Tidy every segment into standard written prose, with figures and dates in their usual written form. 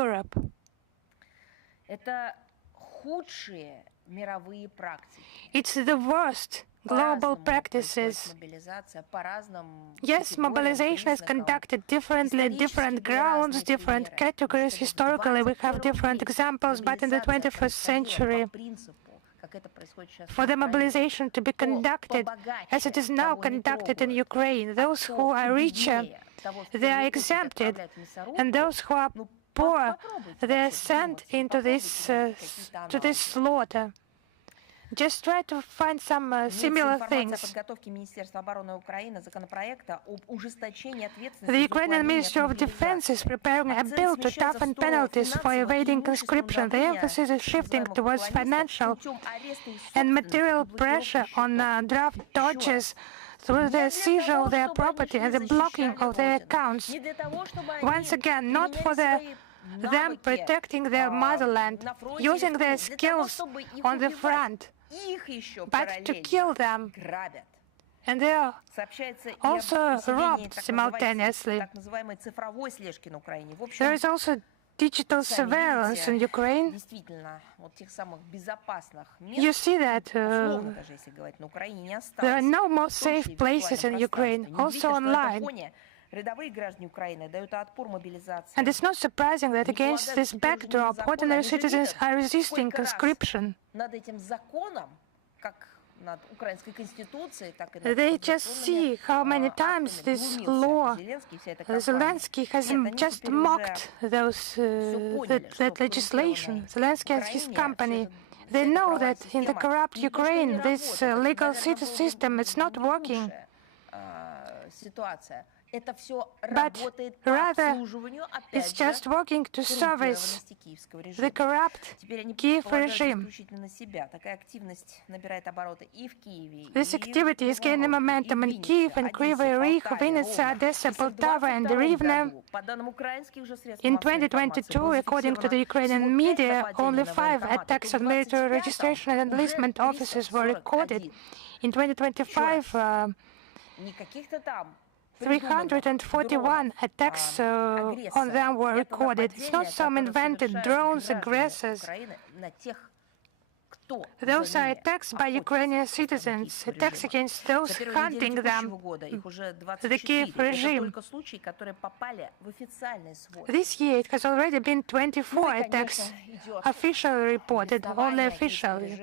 Europe. It's the worst global practices. Yes, mobilization is conducted differently, different grounds, different categories. Historically, we have different examples, but in the 21st century, for the mobilization to be conducted as it is now conducted in Ukraine, those who are richer, they are exempted, and those who are poor, they are sent into this to this slaughter. Just try to find some similar things. The Ukrainian Ministry of Defense is preparing a bill to toughen penalties for evading conscription. The emphasis is shifting towards financial and material pressure on draft dodgers through the seizure of their property and the blocking of their accounts. Once again, not for them protecting their motherland, using their skills on the front, but to kill them. And they are also robbed simultaneously. There is also digital surveillance in Ukraine. You see that there are no more safe places in Ukraine, also online. And it's not surprising that against this backdrop, ordinary citizens are resisting conscription. They just see how many times this law, Zelensky has just mocked that legislation. Zelensky and his company, they know that in the corrupt Ukraine, this legal system is not working. But rather, it's just working to service the corrupt Kiev regime. This activity is gaining momentum in Kiev, and Kryvyi Rih, Vinnytsia, Odessa, Poltava, and Rivne. In 2022, according to the Ukrainian media, only 5 attacks on military registration and enlistment offices were recorded. In 2025, 341 attacks on them were recorded. It's not some invented drones, aggressors. Those are attacks by Ukrainian citizens, attacks against those hunting them, the Kiev regime. This year it has already been 24 attacks officially reported, only officially.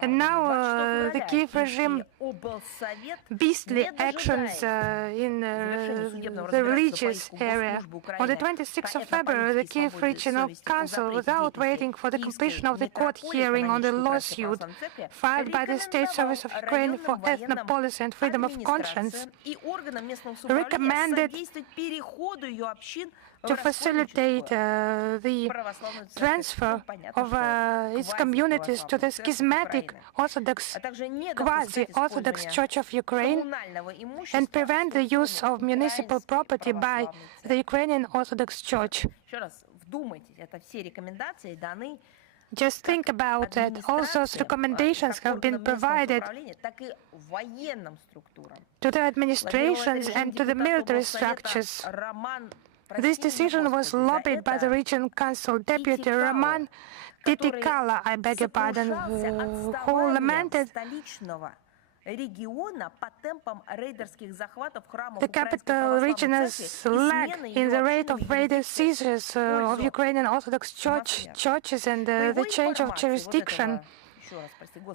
And now the Kiev regime beastly actions in the religious area. On the 26th of February, the Kiev Regional Council, without waiting for the completion of the court hearing on the lawsuit filed by the State Service of Ukraine for Ethnopolicy and Freedom of Conscience, recommended to facilitate the transfer of its communities to the schismatic Orthodox, quasi-Orthodox Church of Ukraine and prevent the use of municipal property by the Ukrainian Orthodox Church. Just think about that. All those recommendations have been provided to the administrations and to the military structures. This decision was lobbied by the Regional Council Deputy Roman Titikala, I beg your pardon, who lamented the capital region's lag in the rate of raided seizures of Ukrainian Orthodox churches and the change of jurisdiction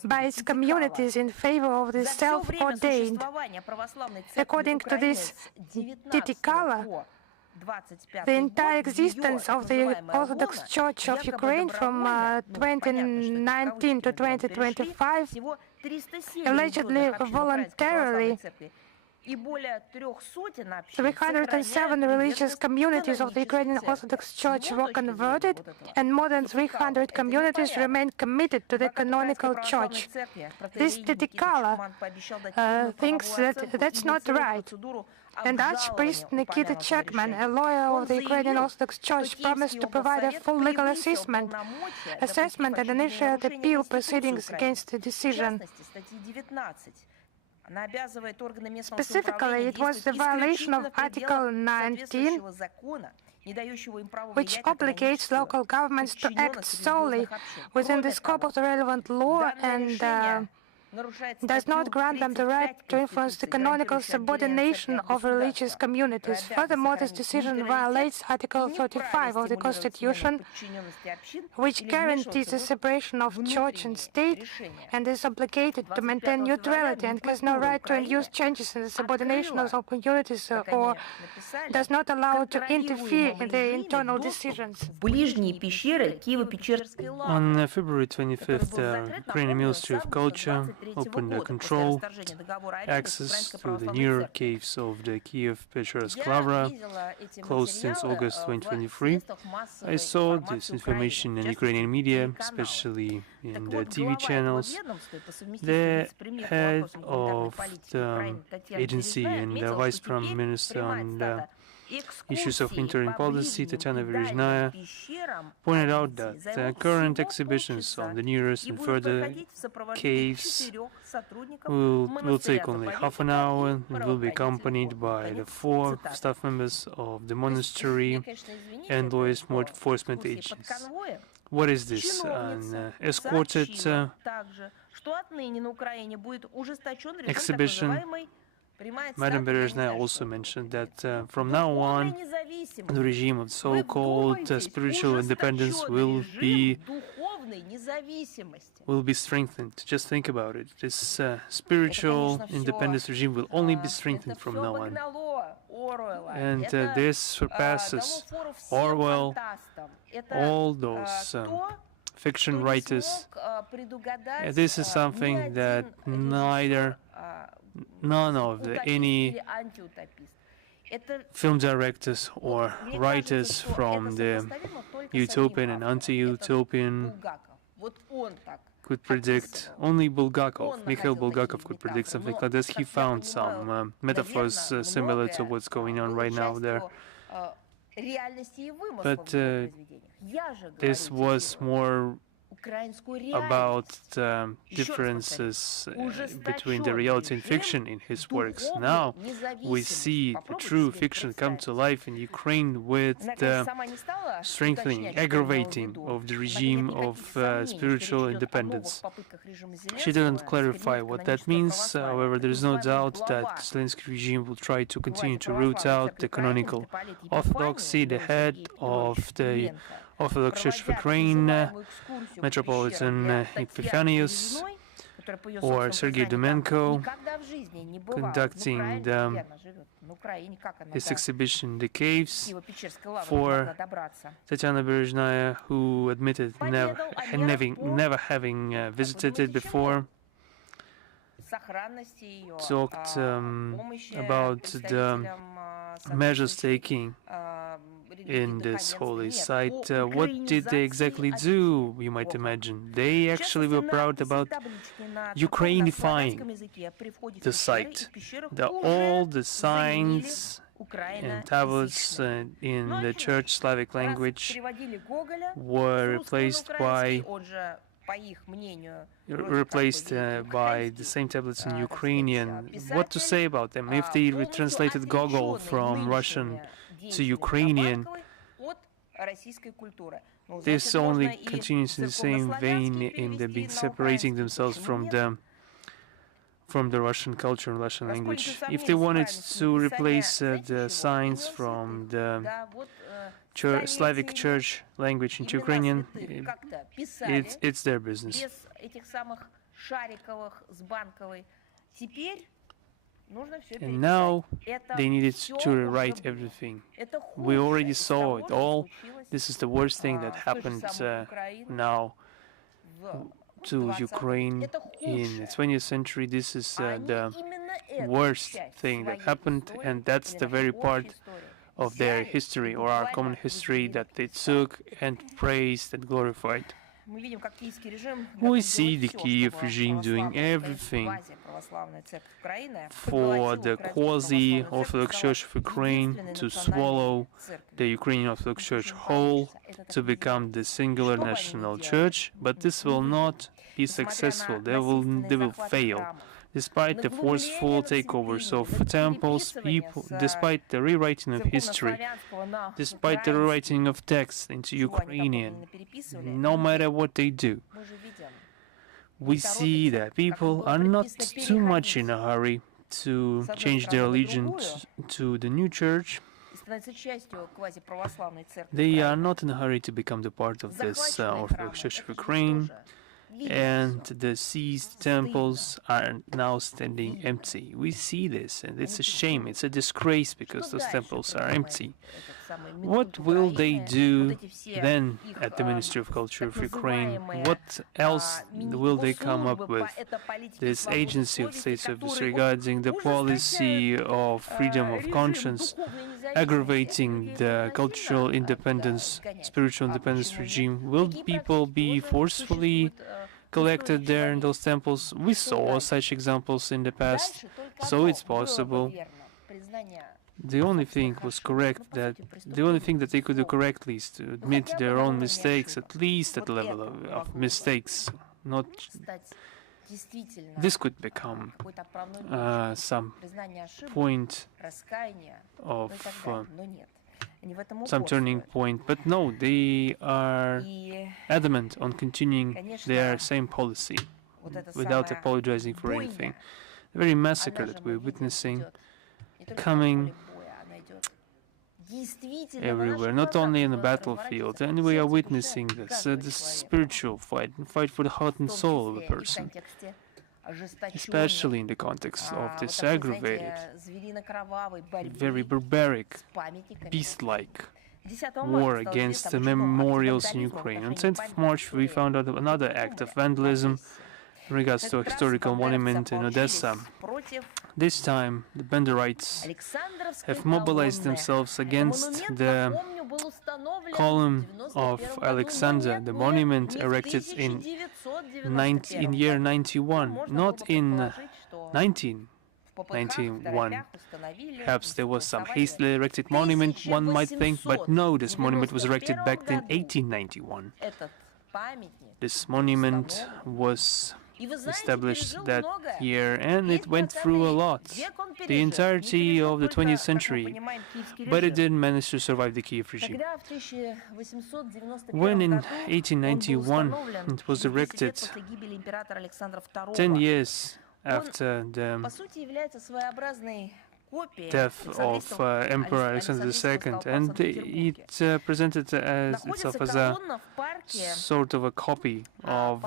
by its communities in favor of the self-ordained. According to this Titikala, the entire existence of the Orthodox Church of Ukraine from 2019 to 2025, allegedly voluntarily, 307 religious communities of the Ukrainian Orthodox Church were converted, and more than 300 communities remain committed to the canonical church. This Titikala thinks that that's not right. And Archpriest Nikita Chekman, a lawyer of the Ukrainian Orthodox Church, promised to provide a full legal assessment and initiate appeal proceedings against the decision. Specifically, it was the violation of Article 19, which obligates local governments to act solely within the scope of the relevant law and does not grant them the right to influence the canonical subordination of religious communities. Furthermore, this decision violates Article 35 of the Constitution, which guarantees the separation of church and state, and is obligated to maintain neutrality and has no right to induce changes in the subordination of some communities or does not allow to interfere in their internal decisions. On February 25th, Ukrainian Ministry of Culture opened a control access to the near caves of the Kiev-Pечерsk Lavra, closed since August 2023. I saw this information in Ukrainian media, especially in the TV channels. The head of the agency and the Vice Prime Minister on the issues of interim policy, Tatiana Verezhnaya, pointed out that the current exhibitions on the nearest and further caves will take only half an hour and will be accompanied by the 4 staff members of the monastery and law enforcement agents. What is this? An escorted exhibition? Madam Berezhnaya also mentioned that from now on, the regime of so-called spiritual independence will be strengthened. Just think about it. This spiritual independence regime will only be strengthened from now on. And this surpasses Orwell, all those fiction writers. This is something that none of any film directors or writers from the utopian and anti-utopian could predict. Only Mikhail Bulgakov could predict something like this. He found some metaphors similar to what's going on right now there. But this was more about differences between the reality and fiction in his works. Now we see the true fiction come to life in Ukraine with the strengthening, aggravating of the regime of spiritual independence. She didn't clarify what that means. However, there is no doubt that the Zelensky regime will try to continue to root out the canonical orthodoxy. The head of the Orthodox Church of Ukraine, Metropolitan Epiphanius, or Sergei Domenko, conducting this exhibition in the caves for Tatiana Berezhnaya, who admitted never having visited it before, talked about the measures taking in this holy site. What did they exactly do, you might imagine? They actually were proud about Ukrainifying the site. All the signs and tablets in the Church Slavic language were replaced by the same tablets in Ukrainian. What to say about them? If they translated Gogol from Russian to Ukrainian, this only continues in the same vein in the being separating themselves from the Russian culture and Russian language. If they wanted to replace the signs from the Slavic church language into Ukrainian, it's their business. And now they needed to rewrite everything. We already saw it all. This is the worst thing that happened now to Ukraine in the 20th century. This is the worst thing that happened, and that's the very part of their history, or our common history, that they took and praised and glorified. We see the Kiev regime doing everything for the quasi-Orthodox Church of Ukraine to swallow the Ukrainian Orthodox Church whole, to become the singular national church, but this will not be successful. They will fail. Despite the forceful takeovers of temples, despite the rewriting of history, despite the rewriting of texts into Ukrainian, no matter what they do, we see that people are not too much in a hurry to change their allegiance to the new church. They are not in a hurry to become the part of this Orthodox Church of Ukraine, and the seized temples are now standing empty. We see this, and it's a shame, it's a disgrace, because those temples are empty. What will they do then at the Ministry of Culture of Ukraine? What else will they come up with? This agency of state service regarding the policy of freedom of conscience, aggravating the cultural independence, spiritual independence regime. Will people be forcefully collected there in those temples? We saw such examples in the past, so it's possible. The only thing that they could do correctly is to admit their own mistakes, at least at the level of mistakes. Not this could become some point of some turning point, but no, they are adamant on continuing their same policy without apologizing for anything. The very massacre that we're witnessing coming everywhere, not only in the battlefield, and we are witnessing this spiritual fight for the heart and soul of a person, especially in the context of this aggravated, very barbaric, beast-like war against the memorials in Ukraine. On 10th of March, we found out another act of vandalism in regards to a historical monument in Odessa. This time, the Banderites have mobilized themselves against the column of Alexander, the monument erected in year 91, not in 1991. Perhaps there was some hastily erected monument, one might think, but no, this monument was erected back in 1891. This monument was established that year, and it went through a lot, the entirety of the 20th century, but it didn't manage to survive the Kiev regime. When in 1891 it was erected, 10 years after the death of Emperor Alexander II, and it presented itself as a sort of a copy of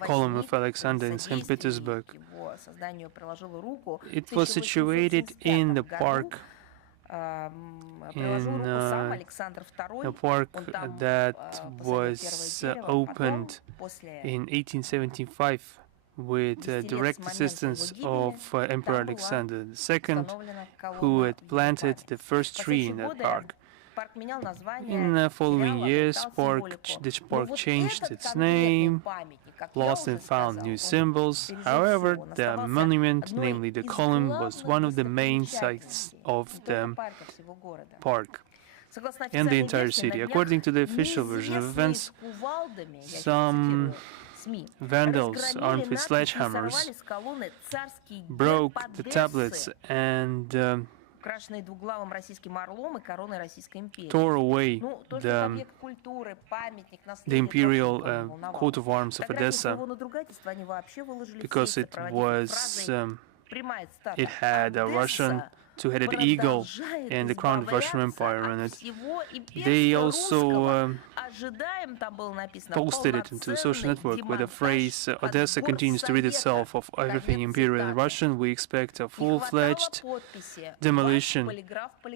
column of Alexander in St. Petersburg. It was situated in the park, in a park that was opened in 1875 with direct assistance of Emperor Alexander II, who had planted the first tree in that park. In the following years, this park changed its name, lost and found new symbols. However, the monument, namely the column, was one of the main sites of the park and the entire city. According to the official version of events, some vandals armed with sledgehammers broke the tablets and tore away the imperial coat of arms of Odessa, because it had a Russian two-headed eagle and the crown of the Russian Empire on it. They also posted it into the social network with the phrase, "Odessa continues to rid itself of everything imperial and Russian. We expect a full-fledged demolition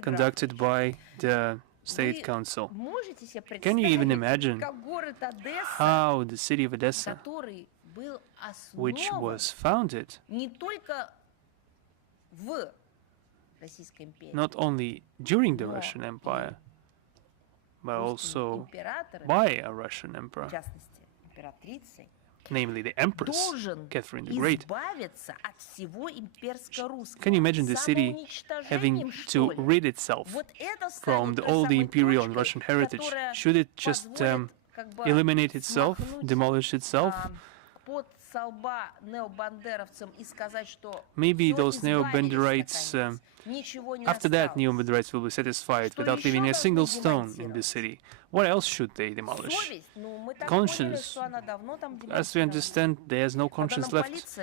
conducted by the State Council." Can you even imagine how the city of Odessa, which was founded not only during the Russian Empire, but also by a Russian emperor, namely the Empress Catherine the Great. Can you imagine the city having to rid itself from all the imperial and Russian heritage? Should it just eliminate itself, demolish itself? maybe those neo-Banderites, after that, neo-Banderites will be satisfied without leaving a single stone in the city. What else should they demolish? Conscience. As we understand, there's no conscience left.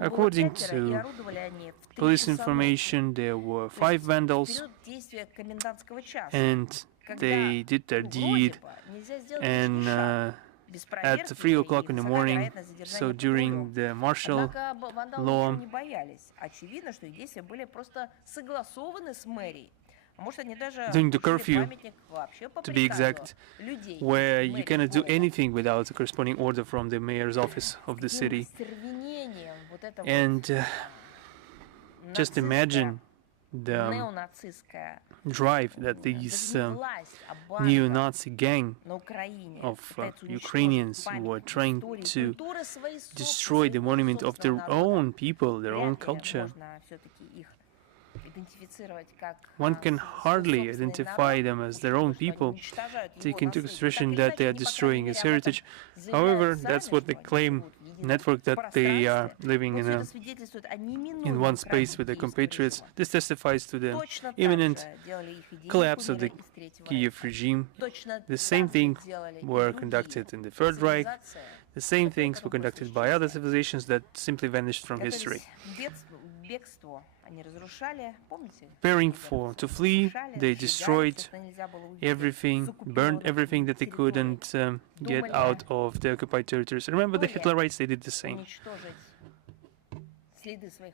According to police information, there were 5 vandals, and they did their deed, and at 3 o'clock in the morning, so during the martial law, during the curfew, to be exact, where you cannot do anything without a corresponding order from the mayor's office of the city. And just imagine the drive that these neo-Nazi gang of Ukrainians were trying to destroy the monument of their own people, their own culture. One can hardly identify them as their own people, take into consideration that they are destroying its heritage. However, that's what they claim, network that they are living in one space with their compatriots. This testifies to the imminent collapse of the Kiev regime. The same thing were conducted in the Third Reich. The same things were conducted by other civilizations that simply vanished from history. Preparing to flee, they destroyed everything, burned everything that they couldn't get out of the occupied territories. Remember the Hitlerites, they did the same.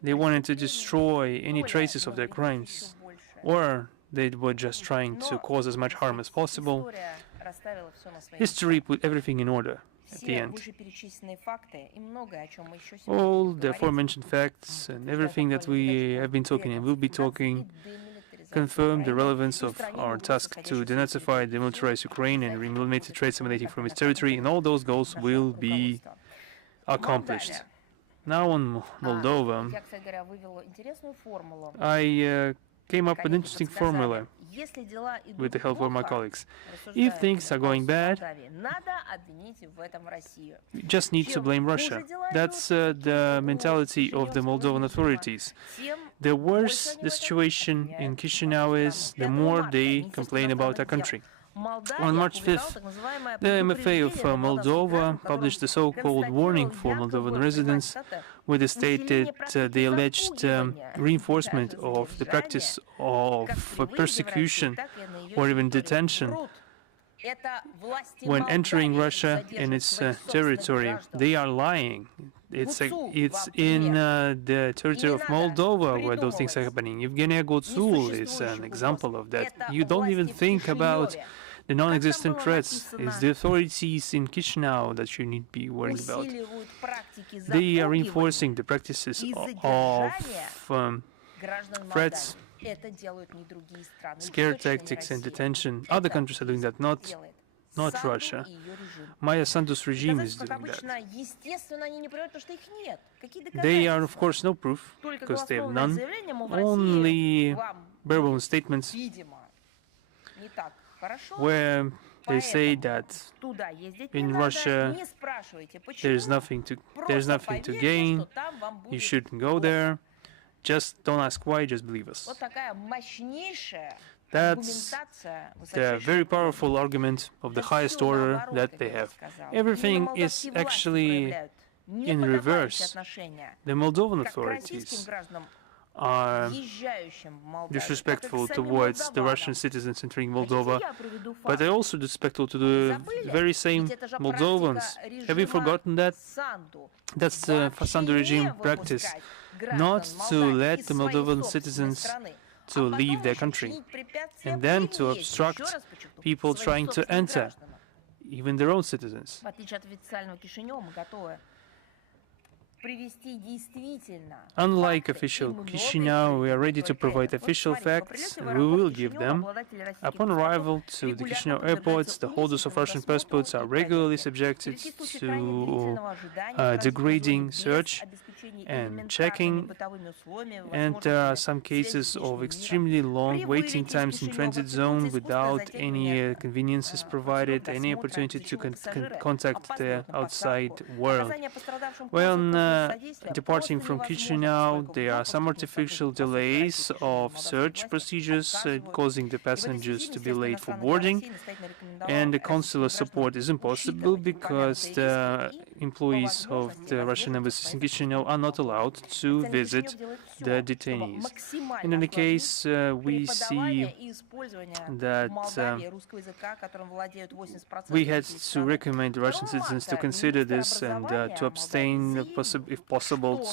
They wanted to destroy any traces of their crimes, or they were just trying to cause as much harm as possible. History put everything in order at the end. All the aforementioned facts and everything that we have been talking and will be talking confirm the relevance of our task to denazify, demilitarize Ukraine and remove military trade emanating from its territory, and all those goals will be accomplished. Now on Moldova, I came up with an interesting formula with the help of my colleagues. If things are going bad, you just need to blame Russia. That's the mentality of the Moldovan authorities. The worse the situation in Chisinau is, the more they complain about our country. On March 5th, the MFA of Moldova published the so-called warning for Moldovan residents, where they stated the alleged reinforcement of the practice of persecution or even detention when entering Russia and its territory. They are lying. It's in the territory of Moldova where those things are happening. Evgenia Gotsul is an example of that. You don't even think about the non-existent threats. It's the authorities in Chisinau that you need to be worried about. They are reinforcing the practices of threats, scare tactics and detention. Other countries are doing that, not Russia. Maya Sandu's regime is doing that. They are, of course, no proof, because they have none. Only verbal statements where they say that in Russia there's nothing to gain, you shouldn't go there, just don't ask why, just believe us. That's the very powerful argument of the highest order that they have. Everything is actually in reverse. The Moldovan authorities are disrespectful towards the Russian citizens entering Moldova, but they're also disrespectful to the very same Moldovans. Have you forgotten that? That's the Sandu regime practice, not to let the Moldovan citizens to leave their country, and then to obstruct people trying to enter, even their own citizens. Unlike official Chisinau, we are ready to provide official facts, and we will give them. Upon arrival to the Chisinau airports, the holders of Russian passports are regularly subjected to degrading search, and checking, and there are some cases of extremely long waiting times in transit zone without any conveniences provided, any opportunity to contact the outside world. When departing from Chisinau, there are some artificial delays of search procedures, causing the passengers to be late for boarding, and the consular support is impossible because the employees of the Russian embassy in Chisinau are not allowed to visit the detainees. In any case, we see that we had to recommend Russian citizens to consider this and to abstain, if possible,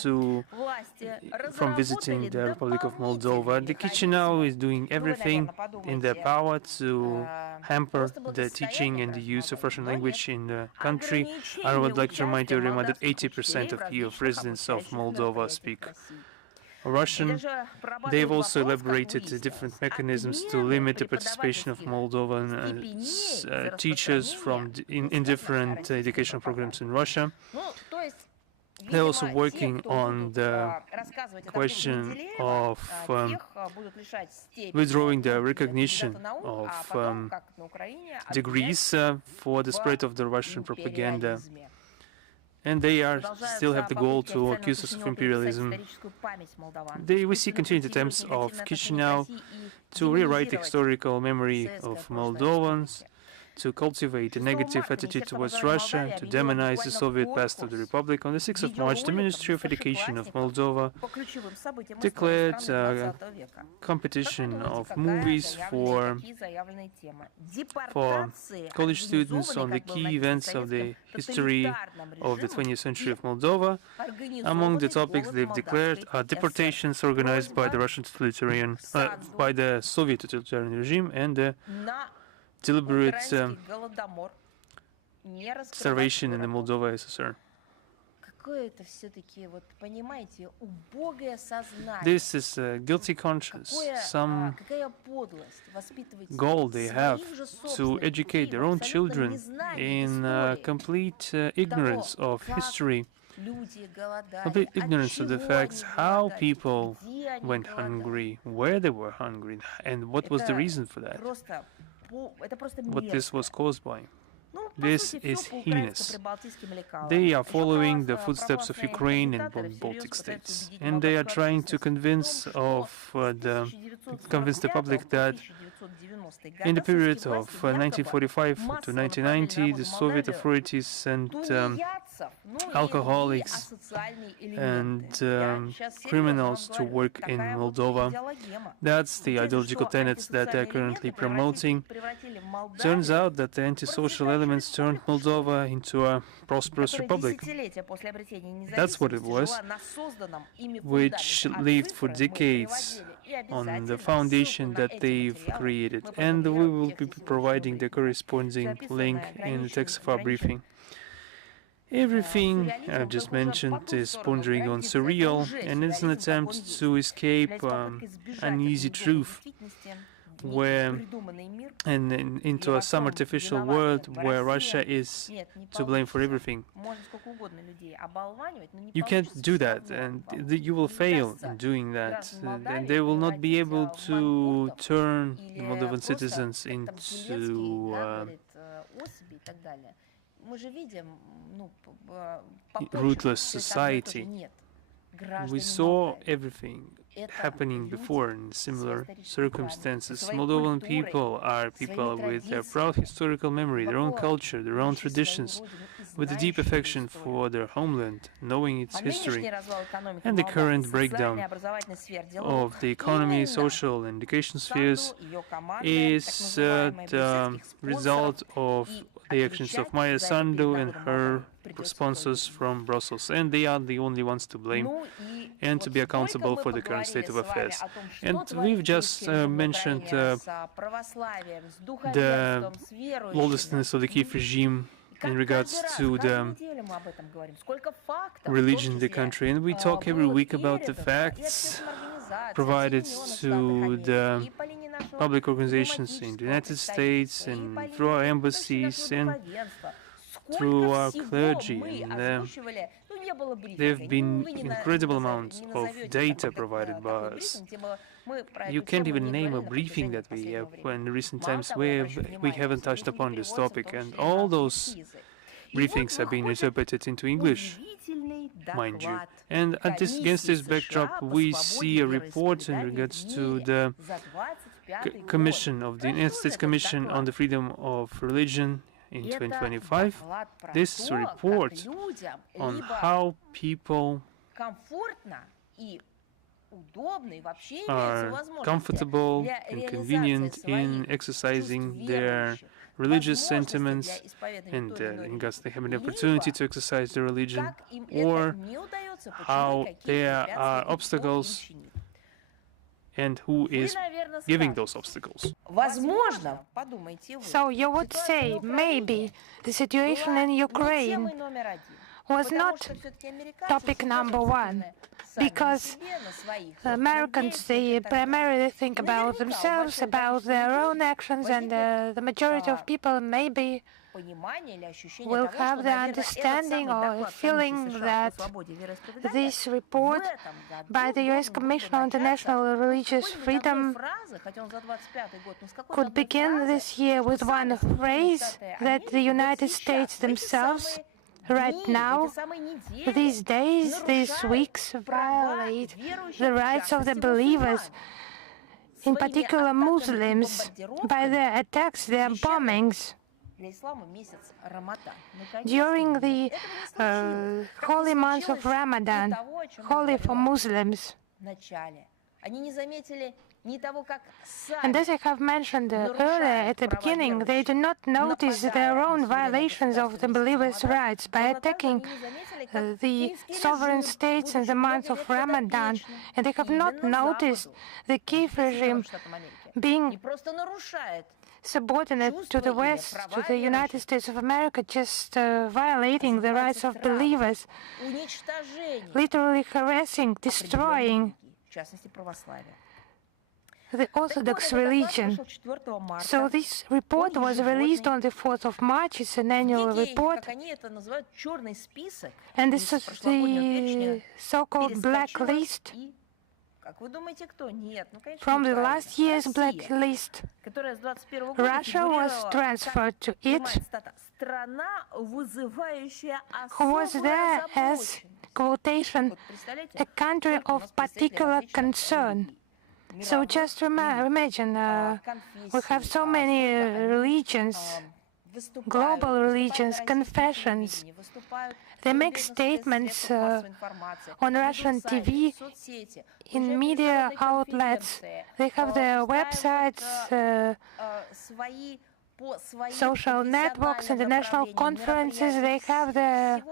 from visiting the Republic of Moldova. The Chisinau is doing everything in their power to hamper the teaching and the use of Russian language in the country. I would like to remind everyone that 80% of Kyiv residents of Moldova speak Russian. They've also elaborated the different mechanisms to limit the participation of Moldovan teachers in different educational programs in Russia. They're also working on the question of withdrawing the recognition of degrees for the spread of the Russian propaganda. And they still have the goal to accuse us of imperialism. We see continued attempts of Chisinau to rewrite the historical memory of Moldovans, to cultivate a negative attitude towards Russia, to demonize the Soviet past of the Republic. On the 6th of March, the Ministry of Education of Moldova declared a competition of movies for college students on the key events of the history of the 20th century of Moldova. Among the topics they've declared are deportations organized by the by the Soviet totalitarian regime, and the deliberate starvation in the Moldova SSR. This is a guilty conscience, some goal they have to educate their own children in complete ignorance of history, complete ignorance of the facts, how people went hungry, where they were hungry, and what was the reason for that. What this was caused by. This is heinous. They are following the footsteps of Ukraine and Baltic states, and they are trying to convince the public that in the period of 1945 to 1990, the Soviet authorities sent alcoholics and criminals to work in Moldova. That's the ideological tenets that they're currently promoting. Turns out that the antisocial elements turned Moldova into a prosperous republic. That's what it was, which lived for decades on the foundation that they've created. And we will be providing the corresponding link in the text of our briefing. Everything I've just mentioned is pondering on surreal, and it's an attempt to escape an easy truth into some artificial world where Russia is to blame for everything. You can't do that, and you will fail in doing that. And they will not be able to turn the Moldovan citizens into ruthless society. We saw everything happening before in similar circumstances. Moldovan people are people with their proud historical memory, their own culture, their own traditions, with a deep affection for their homeland, knowing its history. And the current breakdown of the economy, social and education spheres is the result of the actions of Maya Sandu and her sponsors from Brussels, and they are the only ones to blame and to be accountable for the current state of affairs. And we've just mentioned the lawlessness of the Kiev regime in regards to the religion in the country, and we talk every week about the facts provided to the public organizations in the United States and through our embassies and through our clergy. And There have been incredible amounts of data provided by us. You can't even name a briefing that we have in recent times where we haven't touched upon this topic, and all those briefings have been interpreted into English, mind you. And against this backdrop, we see a report in regards to the Commission of the United States Commission on the Freedom of Religion in 2025. This is a report on how people are comfortable and convenient in exercising their religious sentiments, and they have an opportunity to exercise their religion, or how there are obstacles and who is giving those obstacles. So you would say maybe the situation in Ukraine was not topic number one, because Americans, they primarily think about themselves, about their own actions, and the majority of people maybe will have the understanding or feeling that this report by the U.S. Commission on International Religious Freedom could begin this year with one phrase that the United States themselves right now, these days, these weeks, violate the rights of the believers, in particular Muslims, by their attacks, their bombings. During the holy month of Ramadan, holy for Muslims. And as I have mentioned earlier at the beginning, they do not notice their own violations of the believers' rights by attacking the sovereign states in the month of Ramadan, and they have not noticed the Kiev regime being subordinate to the West, to the United States of America, just violating the rights of believers, literally harassing, destroying the Orthodox religion. So this report was released on the 4th of March. It's an annual report. And this is the so-called blacklist from the last year's blacklist. Russia was transferred to it, who was there as, quotation, a country of particular concern. So just imagine, we have so many religions, global religions, confessions. They make statements on Russian TV, in media outlets. They have their websites, social networks, international conferences. They have their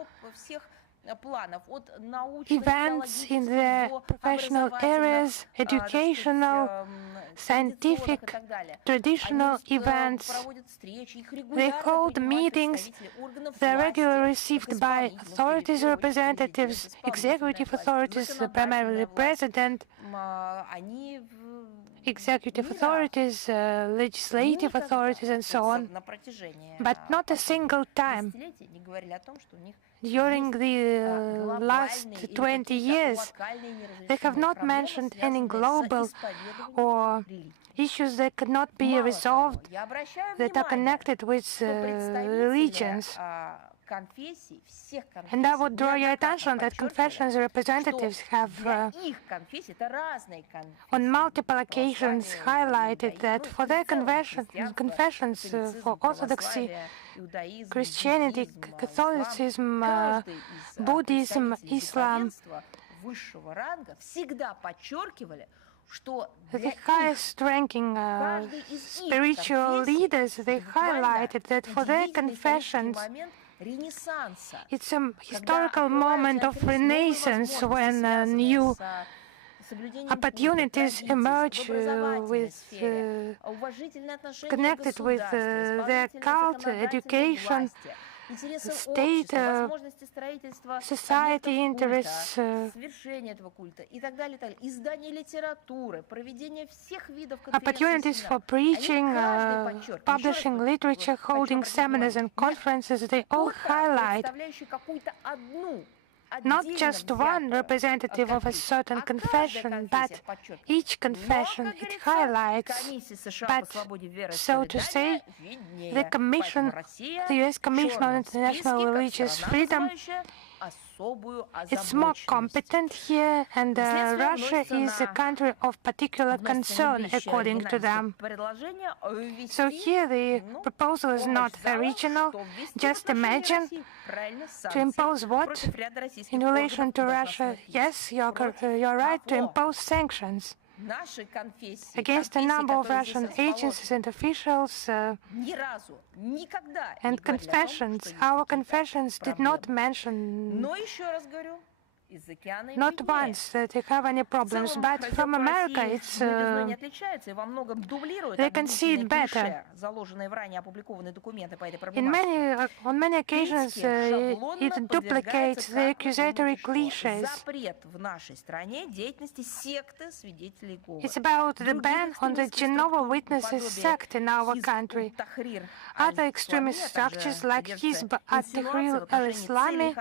events in their professional areas, educational, scientific, traditional events. They hold meetings. They're regularly received by authorities, representatives, executive authorities, primarily the president, executive authorities, legislative authorities, and so on. But not a single time during the last 20 years, they have not mentioned any global or issues that could not be resolved that are connected with religions. And I would draw your attention that confessions representatives have on multiple occasions highlighted that for their confessions for Orthodoxy, Christianity, Catholicism, Buddhism, Islam, the highest ranking spiritual leaders, they highlighted that for their confessions, it's a historical moment of renaissance when new opportunities emerge connected with their cult, education, state, society interests, opportunities for preaching, publishing literature, holding seminars and conferences. They all highlight not just one representative of a certain confession, but each confession it highlights. But, so to say, the US Commission on International Religious Freedom, it's more competent here, and Russia is a country of particular concern, according to them. So here the proposal is not original. Just imagine to impose what in relation to Russia? Yes, you're right, to impose sanctions against a number of Russian agencies and officials and confessions. Our confessions did not mention, not once, that they have any problems, but from America it's they can see it better. On many occasions it duplicates the accusatory cliches. It's about the ban on the Jehovah's Witnesses sect in our country. Other extremist structures like Hizb ut-Tahrir al-Islami.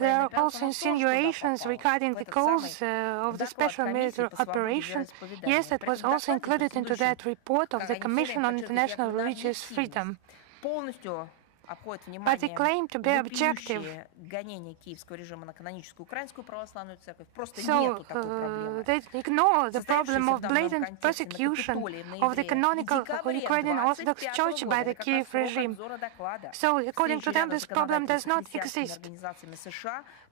There are also insinuations regarding the cause of the special military operation. Yes, that was also included into that report of the Commission on International Religious Freedom. But they claim to be objective. So they ignore the problem of blatant persecution of the canonical Ukrainian Orthodox Church by the Kiev regime. So according to them, this problem does not exist.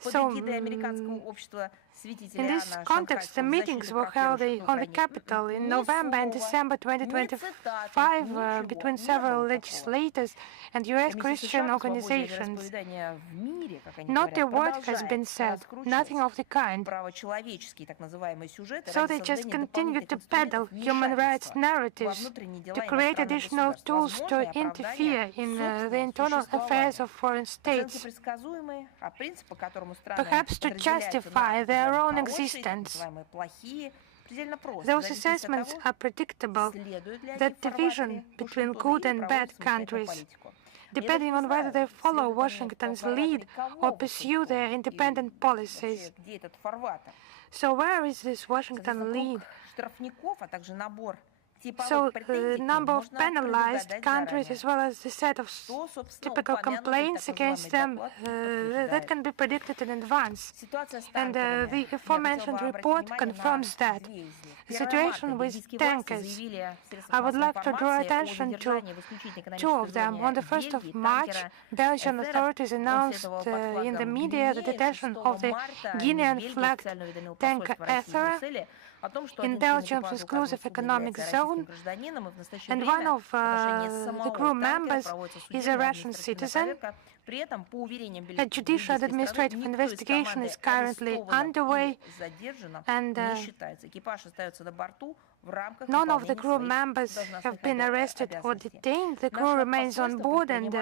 So in this context, the meetings were held on the Capitol in November and December 2025 between several legislators and U.S. Christian organizations. Not a word has been said, nothing of the kind. So they just continue to peddle human rights narratives, to create additional tools to interfere in the internal affairs of foreign states, perhaps to justify their own existence. Those assessments are predictable, that division between good and bad countries, depending on whether they follow Washington's lead or pursue their independent policies. So where is this Washington lead? So the number of penalized countries as well as the set of typical complaints against them that can be predicted in advance. And the aforementioned report confirms that. The situation with tankers. I would like to draw attention to two of them. On the 1st of March, Belgian authorities announced in the media the detention of the Guinean-flagged tanker Ethera in Belgium's exclusive economic zone, and one of the crew members is a Russian citizen. A judicial and administrative investigation is currently underway, and none of the crew members have been arrested or detained. The crew remains on board and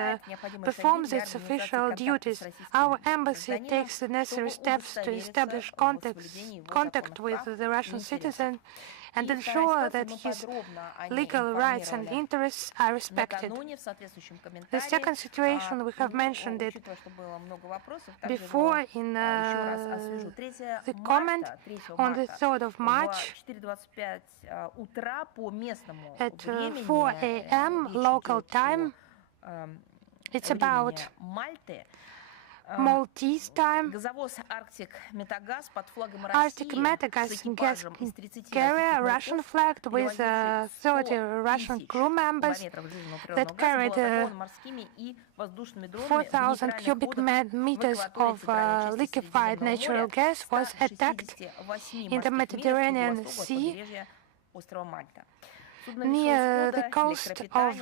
performs its official duties. Our embassy takes the necessary steps to establish contact with the Russian citizen and ensure that his legal rights and interests are respected. The second situation, we have mentioned it before in the comment on the 3rd of March at 4 a.m. local time. It's about Maltese time. Arctic Metagas gas carrier, Russian flagged, with 30 Russian crew members that carried 4,000 cubic meters of liquefied natural gas, was attacked in the Mediterranean Sea near the coast of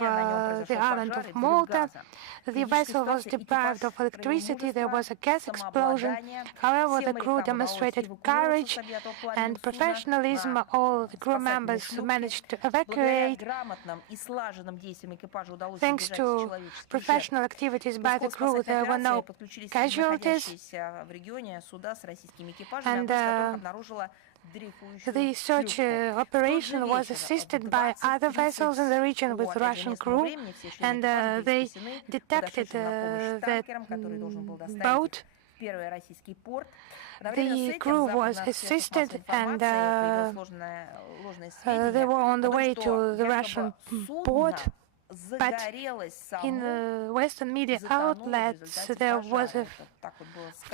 the island of Malta. The vessel was deprived of electricity. There was a gas explosion. However, the crew demonstrated courage and professionalism. All the crew members managed to evacuate. Thanks to professional activities by the crew, there were no casualties. And the search operation was assisted by other vessels in the region with Russian crew, and they detected that boat The crew was assisted, and they were on the way to the Russian port. But in the Western media outlets, there was a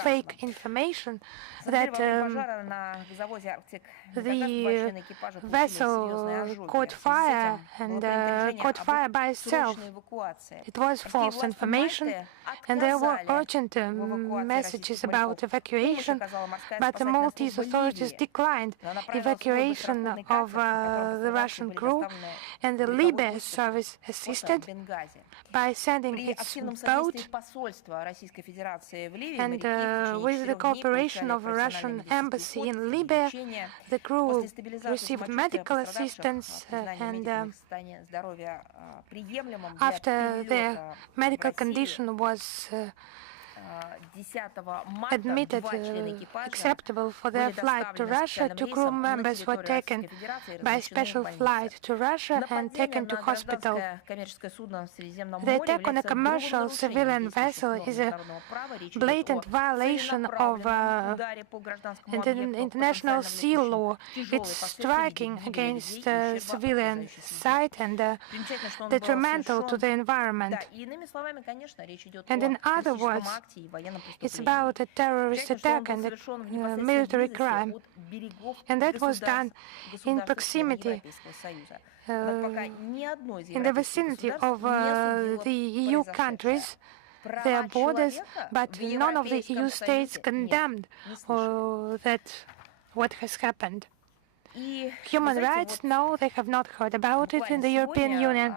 fake information that the vessel caught fire and caught fire by itself. It was false information, and there were urgent messages about evacuation, but the Maltese authorities declined evacuation of the Russian crew, and the Libya service assisted by sending its boat, and with the cooperation of the Russian embassy in Libya, the crew received medical assistance, and after their medical condition was admitted acceptable for their flight to Russia, 2 crew members were taken by special flight to Russia and taken to hospital. The attack on a commercial civilian vessel is a blatant violation of international sea law. It's striking against civilian side and detrimental to the environment. And in other words, it's about a terrorist attack and a military crime. And that was done in proximity, in the vicinity of the EU countries, their borders, but none of the EU states condemned what has happened. Human rights, no, they have not heard about it in the European Union.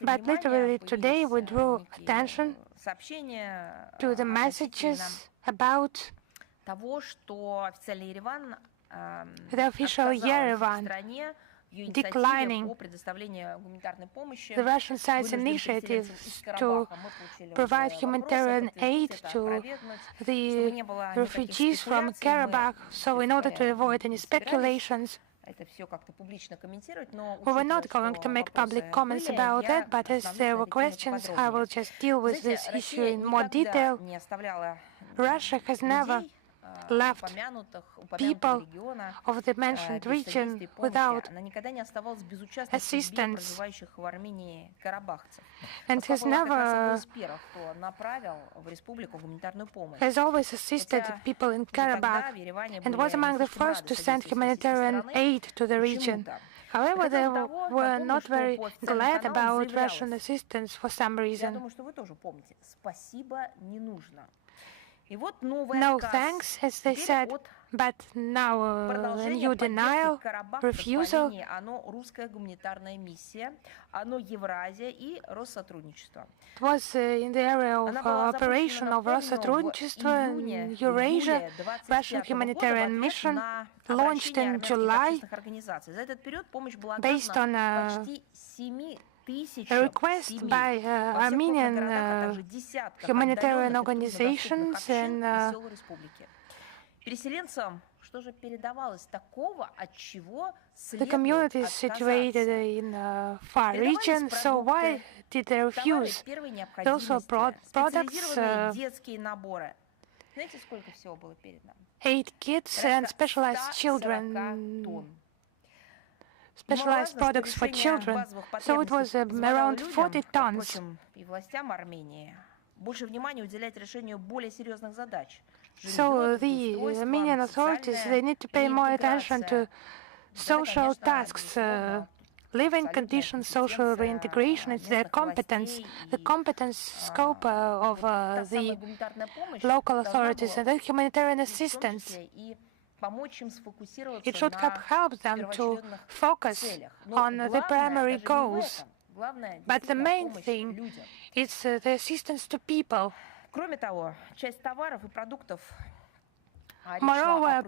But literally today we drew attention to the messages about the official Yerevan declining the Russian side's initiatives to provide humanitarian aid to the refugees from Karabakh. So in order to avoid any speculations, we were not going to make public comments about that, but as there were questions, I will just deal with this issue in more detail. Russia has never left people of the mentioned region without assistance, and has always assisted people in Karabakh and was among the first to send humanitarian aid to the region. However, they were not very glad about Russian assistance for some reason. No thanks, as they said, but now a new denial, refusal. It was in the area of operation of Rossотрудничество in Eurasia, Russian humanitarian mission, launched in July, based on a request by Armenian humanitarian organizations and the communities situated in far region. So why did they refuse? They also brought products, 8 kids and specialized children. Specialized products for children, so it was around 40 tons. So the Armenian authorities, they need to pay more attention to social tasks, living conditions, social reintegration. It's their competence, the competence scope of the local authorities, and then humanitarian assistance. It should have helped them to focus on the primary goals. But the main thing is the assistance to people. Moreover,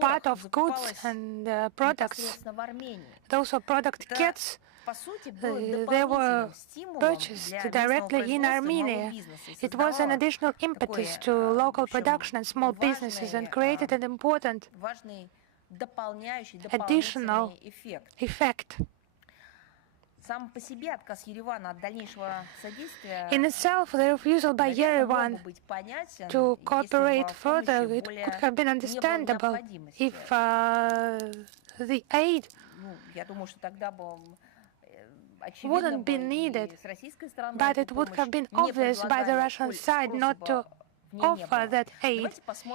part of goods and products, those are product kits, they were purchased directly in Armenia. It was an additional impetus to local production and small businesses and created an important additional effect. In itself, the refusal by Yerevan to cooperate further, it could have been understandable if the aid wouldn't be needed, but it would have been obvious by the Russian side not to offer that aid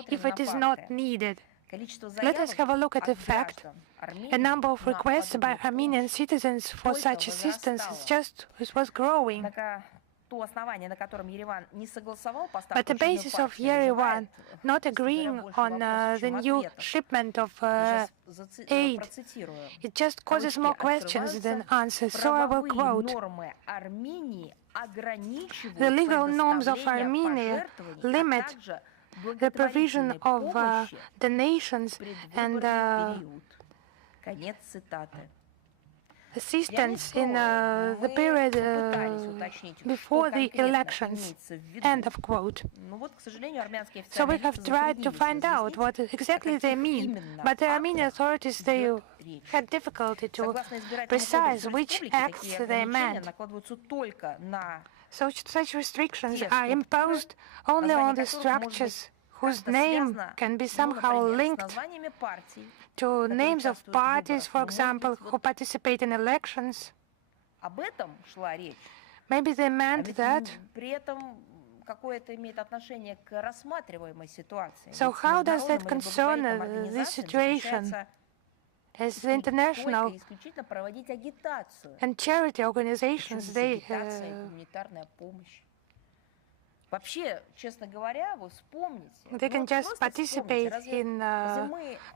if it is not needed. Let us have a look at the fact. A number of requests by Armenian citizens for such assistance was growing. But the basis of Yerevan not agreeing on the new shipment of aid, it just causes more questions than answers. So I will quote: "The legal norms of Armenia limit the provision of donations and assistance in the period before the elections." End of quote. So we have tried to find out what exactly they mean, but the Armenian authorities, they had difficulty to precise which acts they meant. So such restrictions are imposed only on the structures whose name can be somehow linked to names of parties, for example, who participate in elections. Maybe they meant that. So how does that concern this situation? As the international and charity organizations, they can just participate in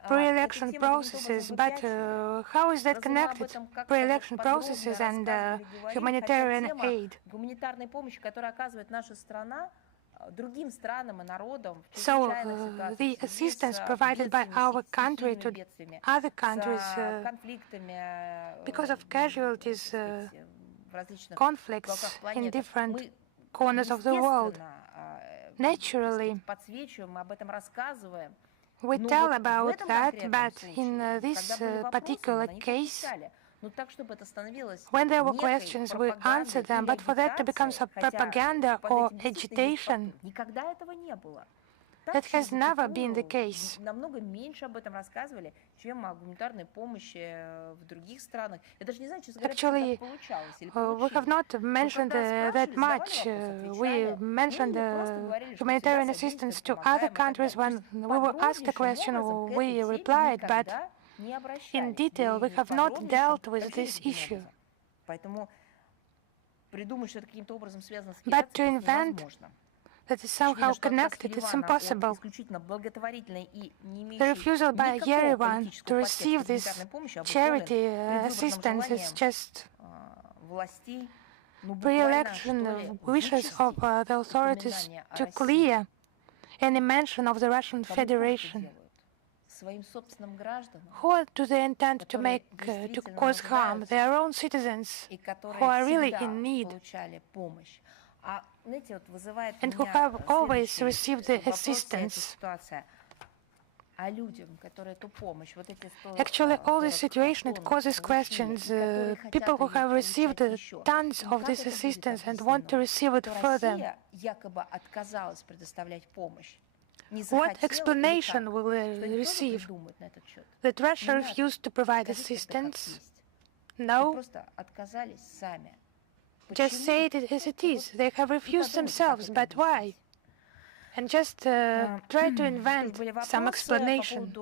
pre-election processes, but how is that connected? Pre-election processes and humanitarian aid. So the assistance provided by our country to other countries because of casualties, conflicts in different corners of the world. Naturally, we tell about that, but in this particular case, when there were questions, we answered them, but for that to become some propaganda or agitation, that has never been the case. Actually, we have not mentioned that much. We mentioned humanitarian assistance to other countries when we were asked a question, we replied, but in detail, we have not dealt with this issue. But to invent that is somehow connected, it's impossible. The refusal by Yerevan to receive this charity assistance is just pre-election wishes of the authorities to clear any mention of the Russian Federation. Who do they intend to make to cause harm? Their own citizens who are really in need and who have always received the assistance. Actually, all this situation, it causes questions. People who have received tons of this assistance and want to receive it further. What explanation will they receive? That Russia refused to provide assistance? No. Just say it as it is. They have refused themselves, but why? And just try to invent some explanation.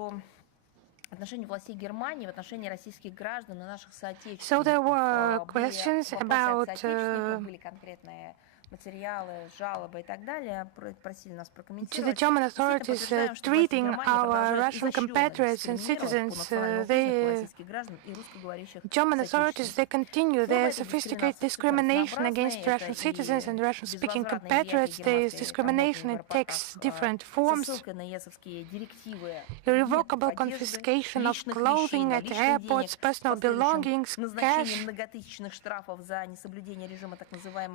So there were questions about to the German authorities treating our Russian compatriots and citizens. German authorities, they continue their sophisticated discrimination against Russian citizens and Russian-speaking compatriots. This discrimination, it takes different forms. Irrevocable confiscation of clothing at airports, personal belongings, cash,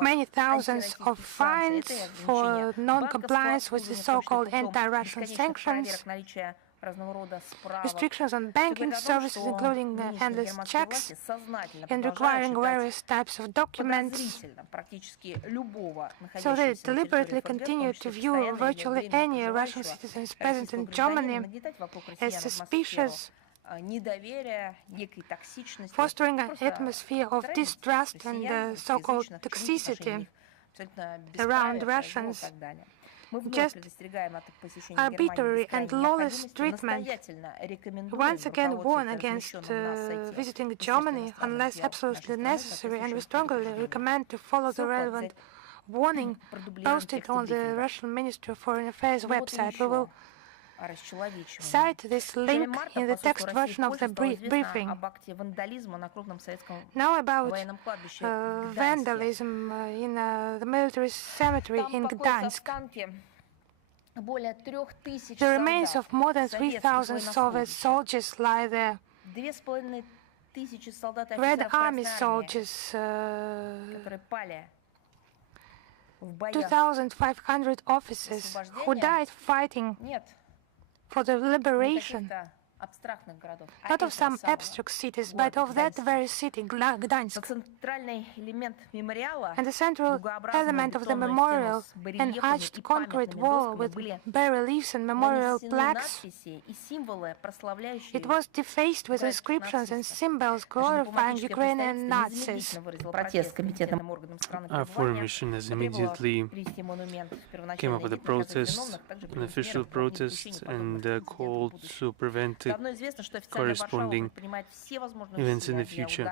many thousands of fines for non-compliance with the so-called anti-Russian sanctions. restrictions on banking services, including endless checks, and requiring various types of documents, so they deliberately continue to view virtually any Russian citizens present in Germany as suspicious, fostering an atmosphere of distrust and so-called toxicity around Russians. Just arbitrary and lawless treatment. Once again warn against visiting Germany unless absolutely necessary, and we strongly recommend to follow the relevant warning posted on the Russian Ministry of Foreign Affairs website. We will cite this link in the text version of the briefing. Now about vandalism in the military cemetery in Gdansk. The remains of more than 3,000 Soviet soldiers lie there. Red Army soldiers, 2,500 officers who died fighting for the liberation, not of some abstract cities, but of that very city, Gdansk. And the central element of the memorial, an arched concrete wall with bas-reliefs and memorial plaques, it was defaced with inscriptions and symbols glorifying Ukrainian Nazis. Our foreign mission has immediately came up with a protest, an official protest, and called to prevent corresponding events in the future.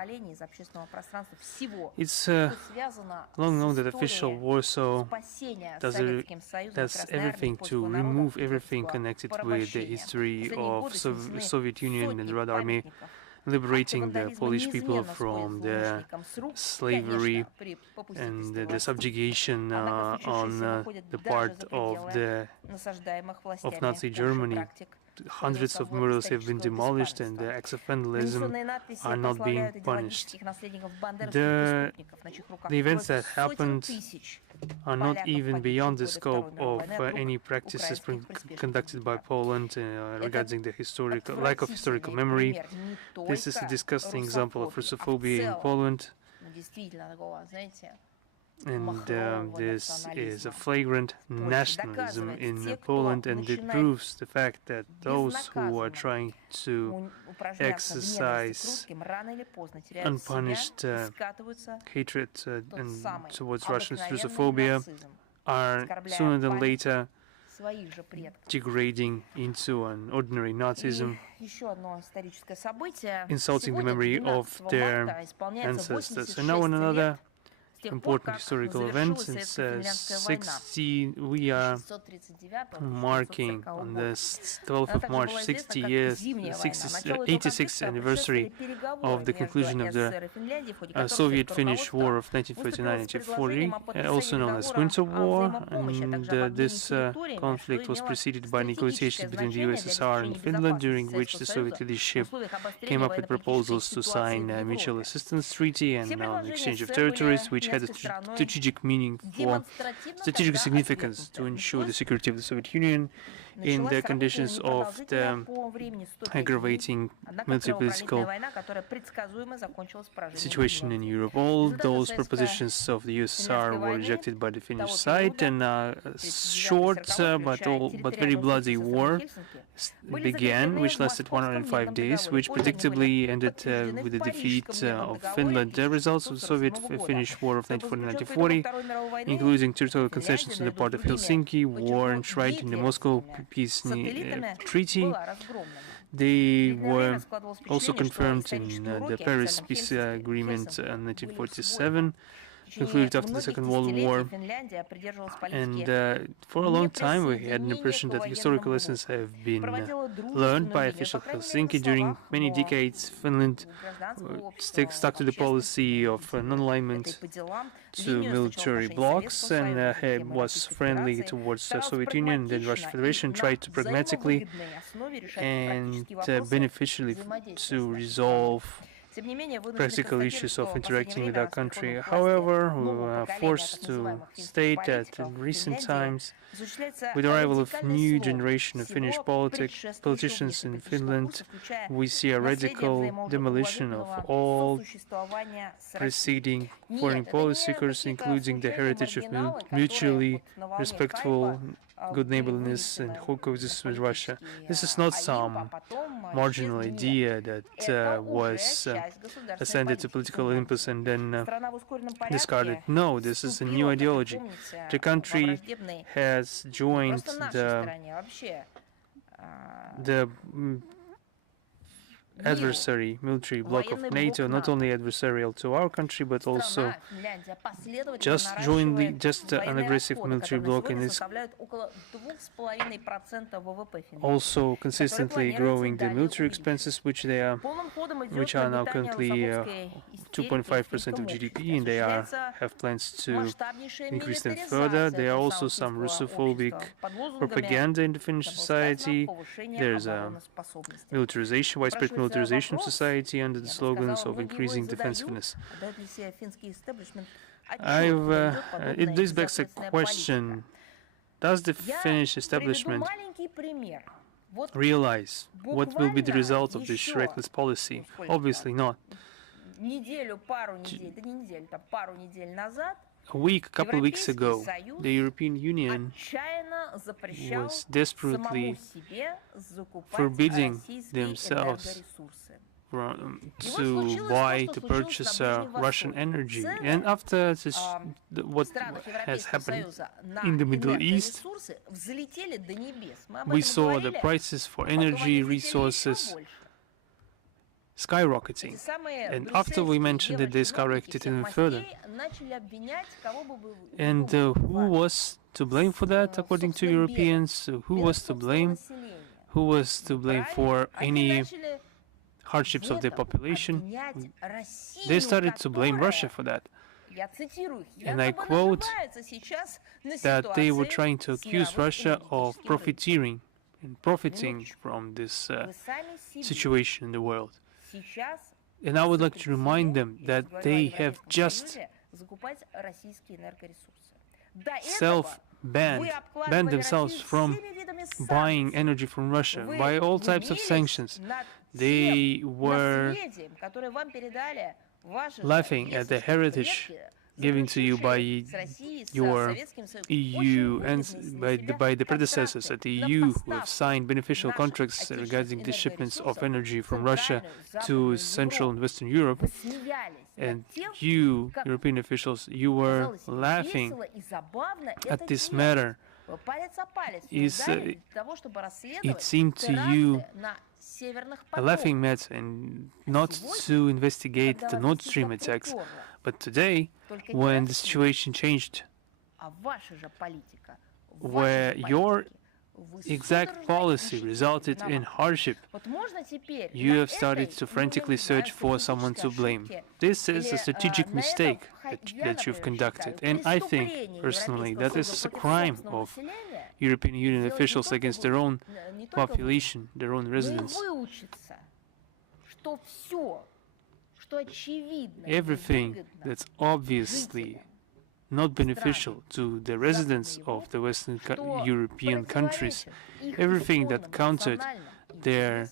It's long known that official Warsaw does everything to remove everything connected with the history of Soviet Union and the Red Army, liberating the Polish people from the slavery and the subjugation on the part of Nazi Germany. Hundreds of murals have been demolished, and the acts of vandalism are not being punished. The events that happened are not even beyond the scope of any practices conducted by Poland regarding the lack of historical memory. This is a disgusting example of Russophobia in Poland. And this is a flagrant nationalism in Poland, and it proves the fact that those who are trying to exercise unpunished hatred and towards Russians, Russophobia, are sooner than later degrading into an ordinary Nazism, insulting the memory of their ancestors. And now another important historical event. Since we are marking on the 12th of March 86th anniversary of the conclusion of the Soviet-Finnish War of 1939-1940, also known as Winter War, and this conflict was preceded by negotiations between the USSR and Finland, during which the Soviet leadership came up with proposals to sign a mutual assistance treaty and an exchange of territories, which had a strategic meaning for strategic significance to ensure the security of the Soviet Union in the conditions of the aggravating military-political situation in Europe. All those propositions of the USSR were rejected by the Finnish side, and a short but very bloody war began, which lasted 105 days, which predictably ended with the defeat of Finland. The results of the Soviet-Finnish War of 1940, including territorial concessions on the part of Helsinki, war enshrined in the Moscow Peace Treaty. They were also confirmed in the Paris Peace Agreement in 1947, concluded after the Second World War. And for a long time we had an impression that historical lessons have been learned by official Helsinki. During many decades, Finland stuck to the policy of non-alignment to military blocs and was friendly towards the Soviet Union. Then Russian Federation tried to pragmatically and beneficially to resolve practical issues of interacting with our country. However, we are forced to state that in recent times, with the arrival of new generation of Finnish politicians in Finland, we see a radical demolition of all preceding foreign policy courses, including the heritage of mutually respectful good neighborliness and coexistence with Russia. This is not some marginal idea that was ascended to political Olympus and then discarded. No, this is a new ideology. The country has joined the adversary military bloc of NATO, not only adversarial to our country, but also just an aggressive military bloc, and is also consistently growing the military expenses, which are now currently 2.5% of GDP, and they have plans to increase them further. There are also some Russophobic propaganda in the Finnish society. There's a militarization, widespread militarization of society under the slogans of increasing defensiveness. This begs a question: does the Finnish establishment realize what will be the result of this reckless policy? Obviously not. A couple of weeks ago, the European Union was desperately forbidding themselves to purchase Russian energy. And after this, what has happened in the Middle East, we saw the prices for energy resources skyrocketing. And after we mentioned that they skyrocketed even further. And who was to blame for that, according to Europeans? Who was to blame? Who was to blame for any hardships of their population? They started to blame Russia for that. And I quote that they were trying to accuse Russia of profiteering and profiting from this situation in the world. And I would like to remind them that they have just banned themselves from buying energy from Russia by all types of sanctions. They were laughing at the heritage given to you by your EU and by the predecessors at the EU who have signed beneficial contracts regarding the shipments of energy from Russia to Central and Western Europe. And you, European officials, you were laughing at this matter. It seemed to you a laughing matter, and not to investigate the Nord Stream attacks. But today, when the situation changed, where your exact policy resulted in hardship, you have started to frantically search for someone to blame. This is a strategic mistake that you've conducted, and I think, personally, that this is a crime of European Union officials against their own population, their own residents. Everything that's obviously not beneficial to the residents of the Western European countries, everything that countered their